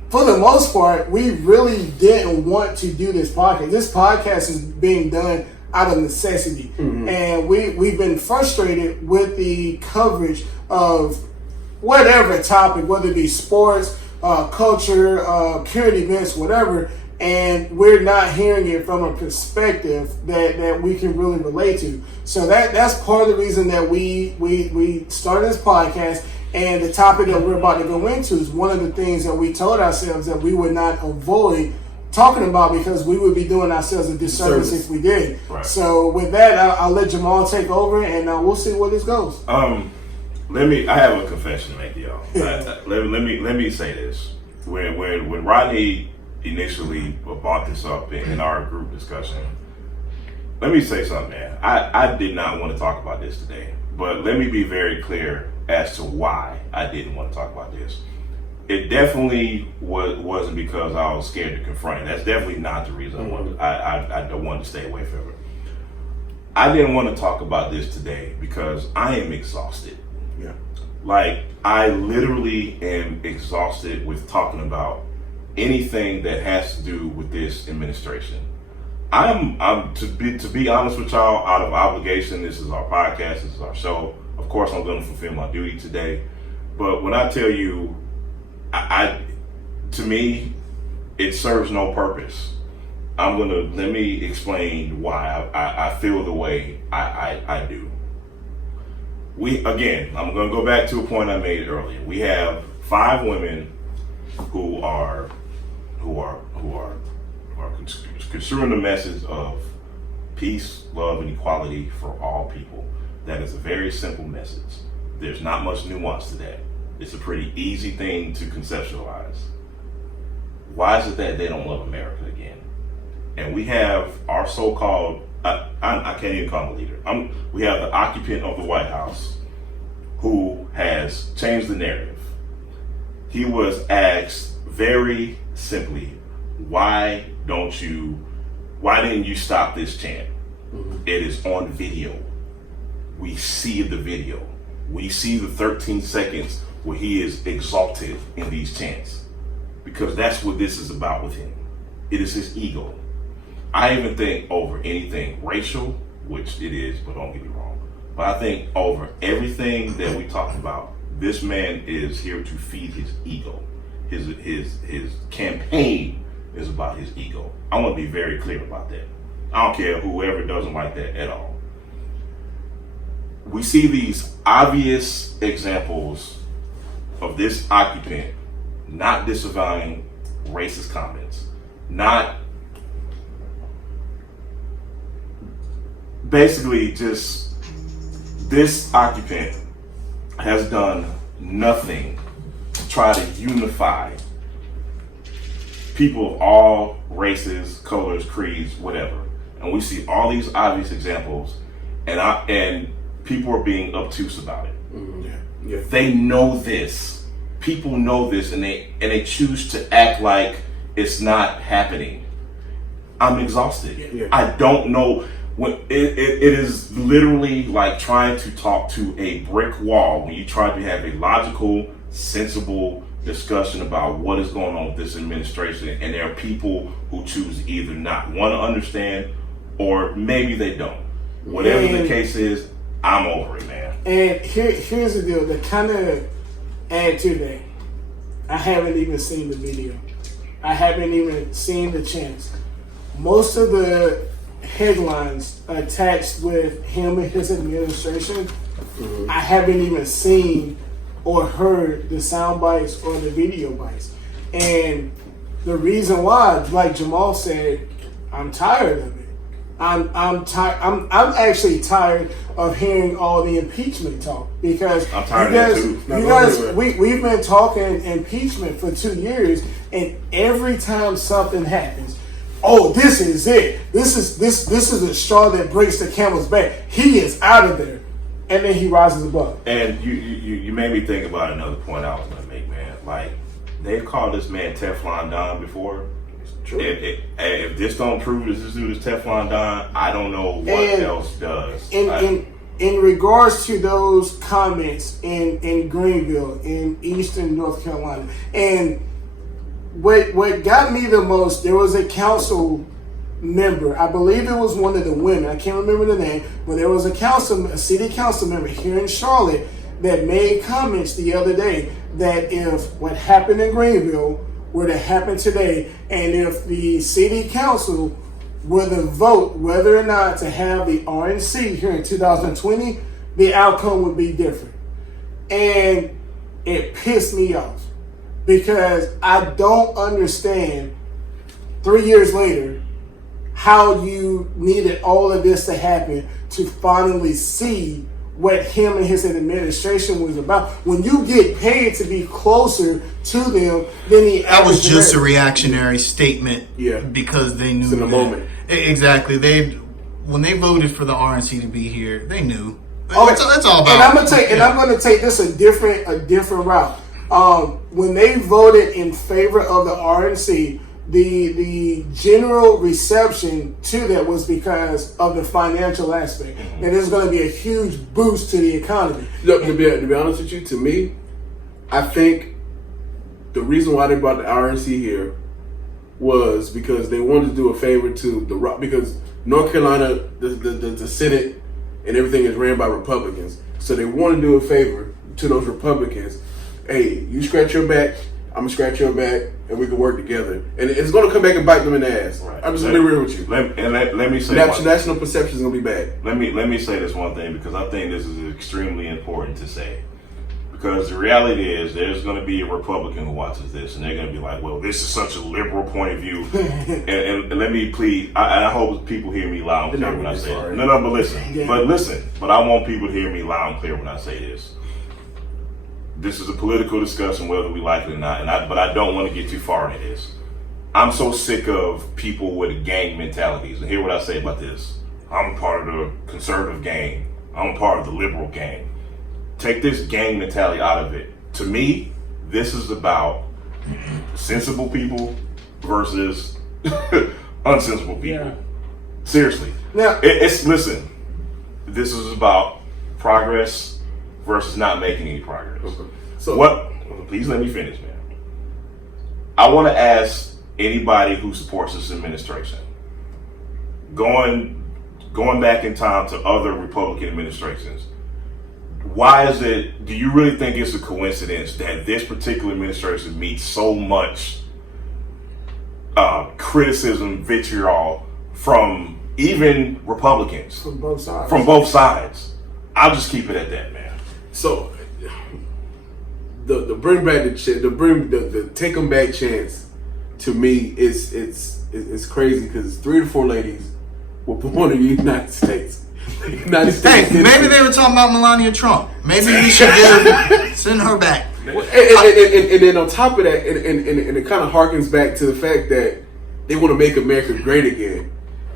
For the most part, we really didn't want to do this podcast. This podcast is being done out of necessity. Mm-hmm. And we've been frustrated with the coverage of whatever topic, whether it be sports, culture, current events, whatever, and we're not hearing it from a perspective that we can really relate to. So that's part of the reason that we started this podcast. And the topic that we're about to go into is one of the things that we told ourselves that we would not avoid talking about because we would be doing ourselves a disservice if we did. Right. So with that, I'll let Jamaal take over, and we'll see where this goes. I have a confession to make to y'all. let me say this. When Rodney initially brought this up in our group discussion, let me say something, man. I did not want to talk about this today, but let me be very clear as to why I didn't want to talk about this. It definitely wasn't because I was scared to confront it. That's definitely not the reason I wanted to stay away from it. I didn't want to talk about this today because I am exhausted. Yeah. Like, I literally am exhausted with talking about anything that has to do with this administration. I'm to be honest with y'all, out of obligation, this is our podcast, this is our show. Of course, I'm going to fulfill my duty today. But when I tell you, to me, it serves no purpose. Let me explain why I feel the way I do. I'm going to go back to a point I made earlier. We have 5 women who are considering the message of peace, love, and equality for all people. That is a very simple message. There's not much nuance to that. It's a pretty easy thing to conceptualize. Why is it that they don't love America again? And we have our so-called, I can't even call him a leader. We have the occupant of the White House who has changed the narrative. He was asked very simply, why didn't you stop this chant? Mm-hmm. It is on video. We see the video. We see the 13 seconds where he is exalted in these chants. Because that's what this is about with him. It is his ego. I even think over anything racial, which it is, but don't get me wrong. But I think over everything that we talk about, this man is here to feed his ego. His campaign is about his ego. I want to be very clear about that. I don't care whoever doesn't like that at all. We see these obvious examples of this occupant not disavowing racist comments, not basically just this occupant has done nothing to try to unify people of all races, colors, creeds, whatever. And we see all these obvious examples, and people are being obtuse about it. Mm-hmm. Yeah. They know this. People know this, and they choose to act like it's not happening. I'm exhausted. Yeah. I don't know. It is literally like trying to talk to a brick wall when you try to have a logical, sensible discussion about what is going on with this administration, and there are people who choose to either not want to understand or maybe they don't. Whatever the case is, I'm over it, man. And here's the deal, to kind of add to that, I haven't even seen the video. I haven't even seen the chance. Most of the headlines attached with him and his administration, I haven't even seen or heard the sound bites or the video bites. And the reason why, like Jamaal said, I'm tired of it. I'm actually tired of hearing all the impeachment talk, because I'm tired of it too. We've been talking impeachment for 2 years, and every time something happens, oh, this is it. This is the straw that breaks the camel's back. He is out of there, and then he rises above. And you made me think about another point I was going to make, man. Like, they've called this man Teflon Don before. True. If this don't prove this dude is Teflon Don, I don't know what else does. In regards to those comments in Greenville, in Eastern North Carolina, and what got me the most, there was a council member, I believe it was one of the women, I can't remember the name, but there was a city council member here in Charlotte that made comments the other day that if what happened in Greenville were to happen today, and if the city council were to vote whether or not to have the RNC here in 2020, the outcome would be different. And it pissed me off because I don't understand 3 years later how you needed all of this to happen to finally see what him and his administration was about. When you get paid to be closer to them than the that was just a reactionary statement, because they knew in the moment. Exactly. When they voted for the RNC to be here, they knew. Oh, that's all about. And I'm gonna take this a different route. When they voted in favor of the RNC, the general reception to that was because of the financial aspect, and there's going to be a huge boost to the economy. To be honest with you, to me, I think the reason why they brought the RNC here was because they wanted to do a favor to because North Carolina, the Senate and everything is ran by Republicans, so they want to do a favor to those Republicans. Hey, you scratch your back, I'm gonna scratch your back, and we can work together. And it's gonna come back and bite them in the ass. Right. I'm just gonna be real with you. Let me say, national perception is gonna be bad. Let me say this one thing, because I think this is extremely important to say. Because the reality is, there's going to be a Republican who watches this, and they're going to be like, well, this is such a liberal point of view. and let me please, I hope people hear me loud and clear when I say it. No, but listen. But I want people to hear me loud and clear when I say this. This is a political discussion, whether we like it or not, but I don't want to get too far into this. I'm so sick of people with gang mentalities. And hear what I say about this. I'm part of the conservative gang. I'm part of the liberal gang. Take this gang mentality out of it. To me, this is about sensible people versus unsensible people. Yeah. Seriously. Yeah. Listen, this is about progress versus not making any progress. Okay. So please let me finish, man. I want to ask anybody who supports this administration, going back in time to other Republican administrations, why is it, do you really think it's a coincidence that this particular administration meets so much criticism, vitriol from even Republicans? From both sides. From both sides. I'll just keep it at that, man. So, the bring back the take them back chance, to me, it's crazy because 3 to 4 ladies were born in the United States. Hey, maybe they were talking about Melania Trump. Maybe we should send her back. And then on top of that, and it kind of harkens back to the fact that they want to make America great again.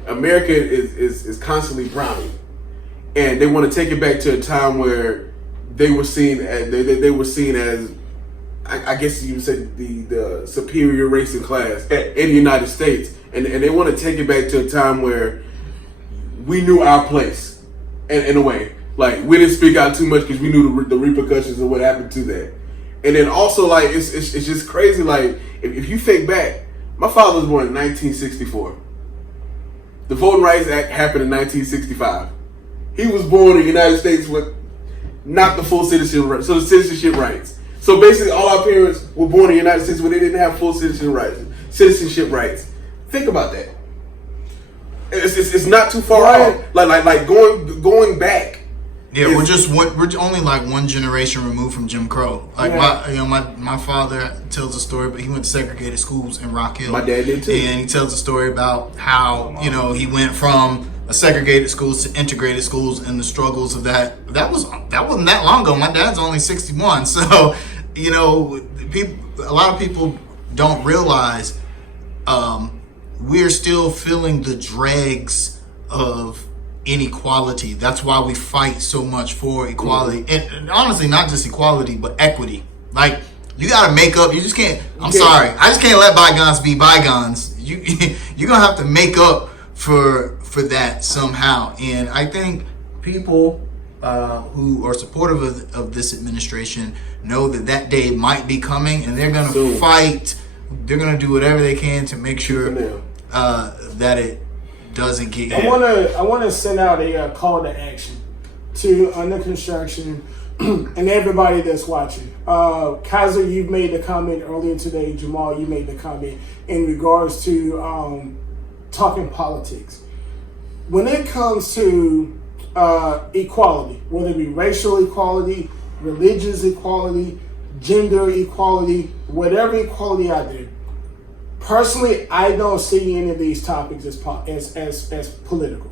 America is constantly browning, and they want to take it back to a time where they were seen as I guess you would say the superior race and class in the United States, and they want to take it back to a time where we knew our place, in a way. Like, we didn't speak out too much because we knew the repercussions of what happened to that. And then also, like, it's just crazy. Like, if you think back, my father was born in 1964. The Voting Rights Act happened in 1965. He was born in the United States with not the full citizenship rights. So basically, all our parents were born in the United States where they didn't have full citizenship rights. Think about that. It's not too far out. Like going back. Yeah, we're only like one generation removed from Jim Crow. Like my father tells a story, but he went to segregated schools in Rock Hill. My dad did too. And he tells a story about how he went from a segregated schools to integrated schools and the struggles of that. That wasn't that long ago. My dad's only 61, so a lot of people don't realize we're still feeling the dregs of inequality. That's why we fight so much for equality, and honestly, not just equality, but equity. Like, you got to make up. You just can't. Sorry, I just can't let bygones be bygones. You're gonna have to make up for that somehow. And I think people who are supportive of this administration know that day might be coming, and they're gonna fight. They're gonna do whatever they can to make sure that it doesn't get. I want to send out a call to action to under construction and everybody that's watching. Kiser, you made the comment earlier today. Jamaal, you made the comment in regards to talking politics. When it comes to equality, whether it be racial equality, religious equality, gender equality, whatever equality out there, personally, I don't see any of these topics as political.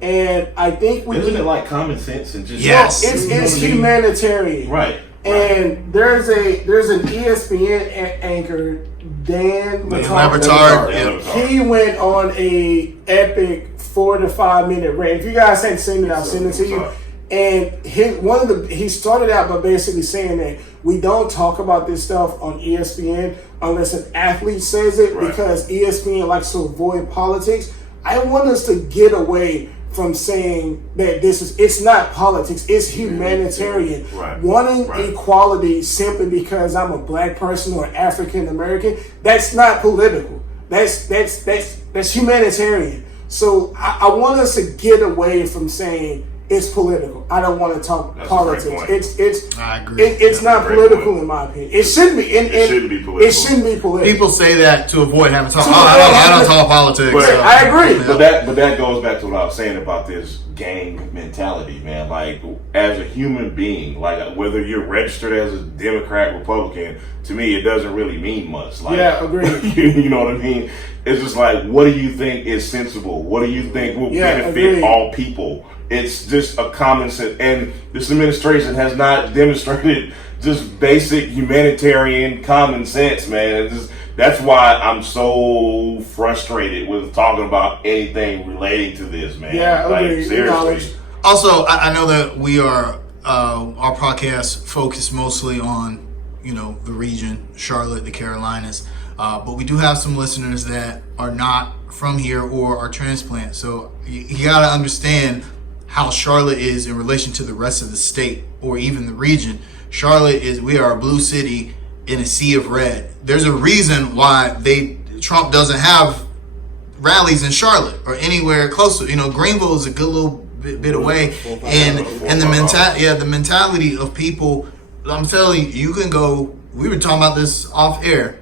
And I think isn't it like common sense and just it's humanitarian, right? And there's an ESPN anchor, Dan Lebatard. He went on a epic 4 to 5 minute rant. If you guys hadn't seen it, I'll send it to you. And he started out by basically saying that we don't talk about this stuff on ESPN unless an athlete says it, because ESPN likes to avoid politics. I want us to get away from saying that it's not politics, it's humanitarian. Wanting equality simply because I'm a black person or African American, that's not political. That's humanitarian. So I want us to get away from saying it's political. I don't want to talk politics. I agree. It's not political in my opinion. It shouldn't be. It shouldn't be political. It shouldn't be political. People say that to avoid having to talk. I don't talk politics. But, I agree. But that goes back to what I was saying about this gang mentality, man. Like, as a human being, like whether you're registered as a Democrat, Republican, to me it doesn't really mean much. Like, agreed. You know what I mean? It's just like, what do you think is sensible? What do you think will benefit all people? It's just a common sense, and this administration has not demonstrated just basic humanitarian common sense, man. That's why I'm so frustrated with talking about anything relating to this, man. Yeah, like, seriously. Also, I know that we are our podcast focused mostly on the region, Charlotte, the Carolinas, but we do have some listeners that are not from here or are transplants. So you got to understand how Charlotte is in relation to the rest of the state or even the region. We are a blue city in a sea of red. There's a reason why Trump doesn't have rallies in Charlotte or anywhere close to. Greenville is a good little bit away, and the mentality of people. I'm telling you, you can go. We were talking about this off air.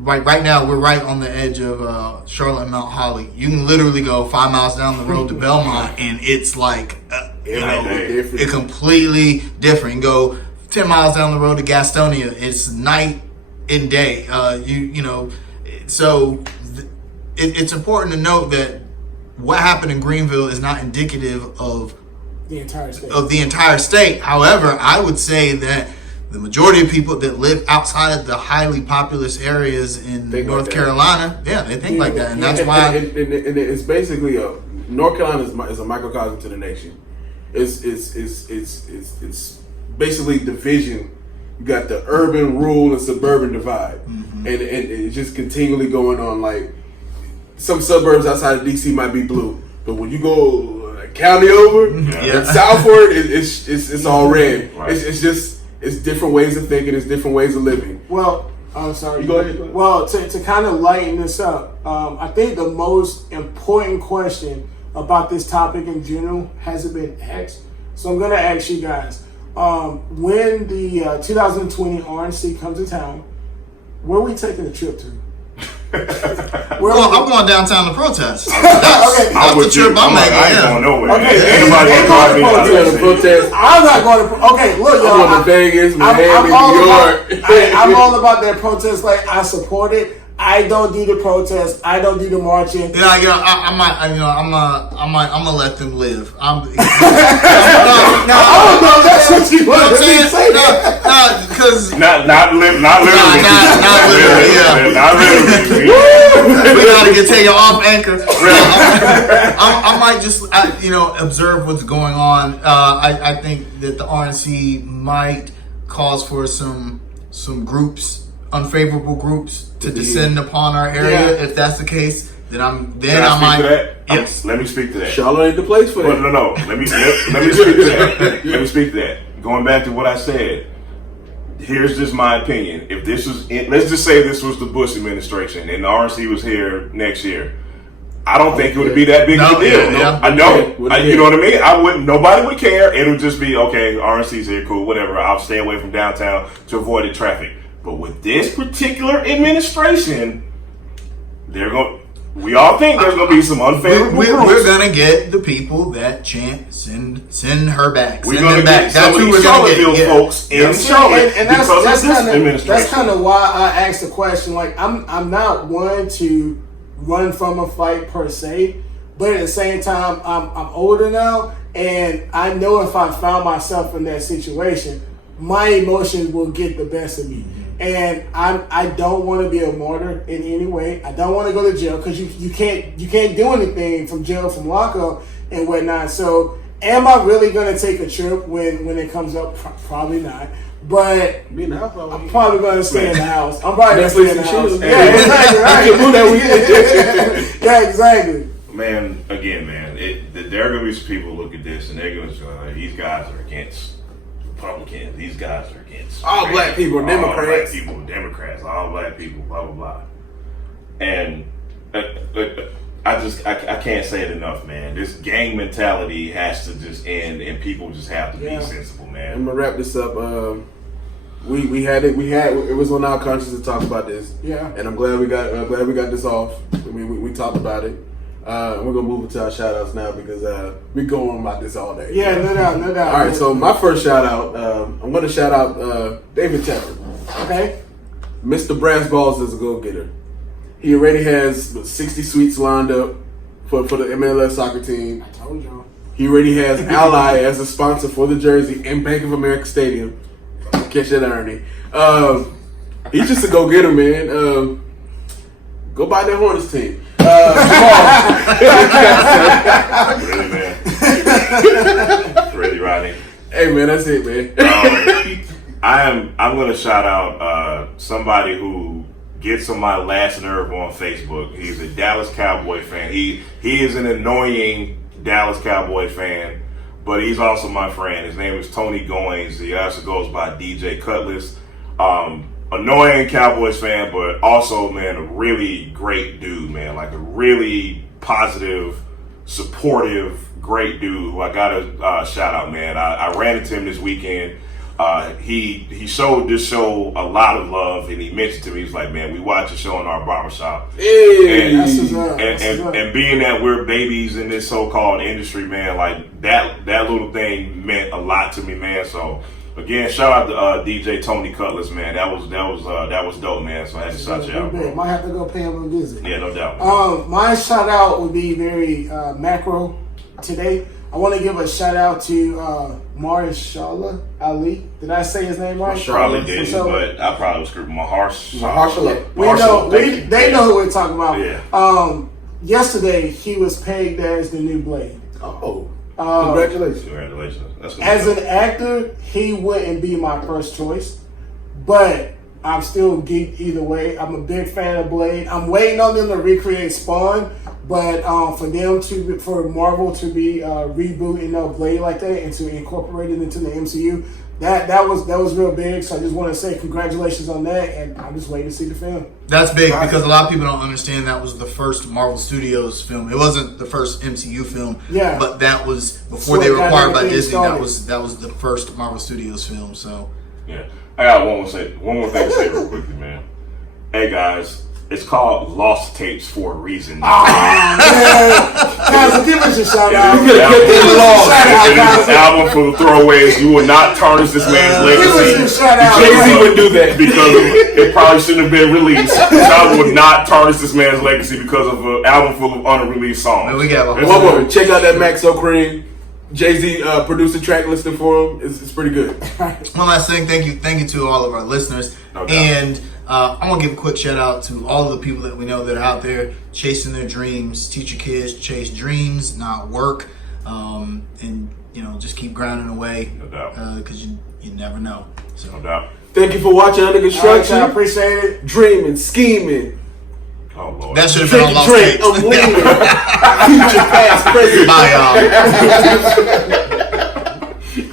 Right now, we're right on the edge of Charlotte and Mount Holly. You can literally go 5 miles down the road to Belmont, and it's like, it's completely different. You go 10 miles down the road to Gastonia, it's night and day. So it's important to note that what happened in Greenville is not indicative of the entire state. However, I would say that the majority of people that live outside of the highly populous areas in North Carolina, they think like that, and that's why. And it's basically North Carolina is a microcosm to the nation. It's basically division. You got the urban, rural, and suburban divide, and it's just continually going on. Like, some suburbs outside of DC might be blue, but when you go a county over, southward, it's all red. Right. It's different ways of thinking. It's different ways of living. Well, I'm sorry. You go ahead. Well, to kind of lighten this up, I think the most important question about this topic in general hasn't been asked. So I'm going to ask you guys, when the 2020 RNC comes to town, where are we taking a trip to? I'm going downtown to protest. Okay, I'm with you. I ain't going nowhere. Okay, anybody going to protest? I'm not going to. Okay, look, y'all. I'm going to Vegas, Miami, New York. I'm all about that protest. Like, I support it. I don't do the protest. I don't do the marching. I'm gonna let them live. I don't know. That's what you want to say. Because not literally. Not literally. Yeah. Not literally. We gotta get taken off anchor. I might just observe what's going on. I think that the RNC might cause for some groups. Unfavorable groups to descend upon our area. Yeah. If that's the case, then I might. Yes, let me speak to that. Charlotte ain't the place for that. No. Let me speak to that. Let me speak to that. Going back to what I said, here's just my opinion. If this was, let's just say this was the Bush administration and the RNC was here next year, I don't think it would be that big of a deal. Yeah. I don't. You know what I mean? I wouldn't. Nobody would care. It would just be okay. RNC's here, cool, whatever. I'll stay away from downtown to avoid the traffic. But with this particular administration, we all think there's going to be some unfavorable rules. We're going to get the people that chant, send her back. We're going to get some of these Charlottesville folks in Charlotte because of this administration. That's kind of why I asked the question. Like, I'm not one to run from a fight per se, but at the same time, I'm older now, and I know if I found myself in that situation, my emotions will get the best of me. And I don't want to be a martyr in any way. I don't want to go to jail because you can't do anything from jail, from lockup and whatnot. So am I really going to take a trip when it comes up? Probably not. But I'm probably going to stay in the house. I'm probably going to stay in the house. Yeah, exactly. Yeah, exactly. Man, again, man, there are going to be some people who look at this and they're going to say, these guys are against Republicans. These guys are against all black people, Democrats. All black people, Democrats. All black people, blah, blah, blah. And I can't say it enough, man. This gang mentality has to just end, and people just have to be sensible, man. I'm gonna wrap this up. It was on our conscience to talk about this. Yeah. And I'm glad we got this off. I mean, we talked about it. We're gonna move into our shout outs now because we go on about this all day. Yeah, no doubt. All right, so my first shout out, I'm gonna shout out David Tepper. Okay. Mr. Brass Balls is a go-getter. He already has 60 suites lined up for the MLS soccer team. I told y'all. He already has Ally as a sponsor for the jersey and Bank of America Stadium. Catch that irony. He's just a go-getter, man. Go buy that Hornets team. Really, man. Really, Rodney. Hey, man, that's it, man. I'm going to shout out somebody who gets on my last nerve on Facebook. He's a Dallas Cowboy fan. He is an annoying Dallas Cowboy fan, but he's also my friend. His name is Tony Goins. He also goes by DJ Cutlass. Annoying Cowboys fan, but also, man, a really great dude, man. Like a really positive, supportive, great dude who I got to shout out, man. I ran into him this weekend. He showed this show a lot of love, and he mentioned to me, he's like, man, we watch a show in our barbershop. Hey. And being that we're babies in this so-called industry, man, like that little thing meant a lot to me, man. So again, shout out to DJ Tony Cutlass, man. That was dope, man. So I had to shout you out, bro. Might have to go pay him a visit. Yeah, no doubt. My shout out would be very macro today. I want to give a shout out to Mahershala Ali. Did I say his name right? Probably didn't, but I probably was screwed. Mahershala. They know who we're talking about. Yeah. Yesterday he was pegged as the new Blade. Oh. Congratulations. That's good. As an actor, he wouldn't be my first choice, but I'm still geeked either way. I'm a big fan of Blade. I'm waiting on them to recreate Spawn, but for Marvel to be rebooting Blade like that and to incorporate it into the MCU, that was real big. So I just want to say congratulations on that, and I'm just waiting to see the film. That's big because a lot of people don't understand that was the first Marvel Studios film. It wasn't the first MCU film, but that was before they were acquired by Disney. That was the first Marvel Studios film. So yeah, I got one more thing to say real quickly, man. Hey guys. It's called Lost Tapes for a reason. Guys, give us a shout out. It is an album full of throwaways. You will not tarnish this man's legacy. Jay-Z would do that because it probably shouldn't have been released. I would not tarnish this man's legacy because of an album full of unreleased songs. Man, we got one more. Check out that Maxo Cream. Jay-Z produced a track listing for him. It's pretty good. One last thing. Thank you to all of our listeners. No doubt. And I want to give a quick shout out to all of the people that we know that are out there chasing their dreams. Teach your kids to chase dreams, not work, and just keep grinding away. No doubt. Because you never know. So. No doubt. Thank you for watching Under Construction. I appreciate it. Dreaming, scheming. Oh Lord. That should have been on Lost Tapes. I'm leaving. Future, past, present. Bye, y'all.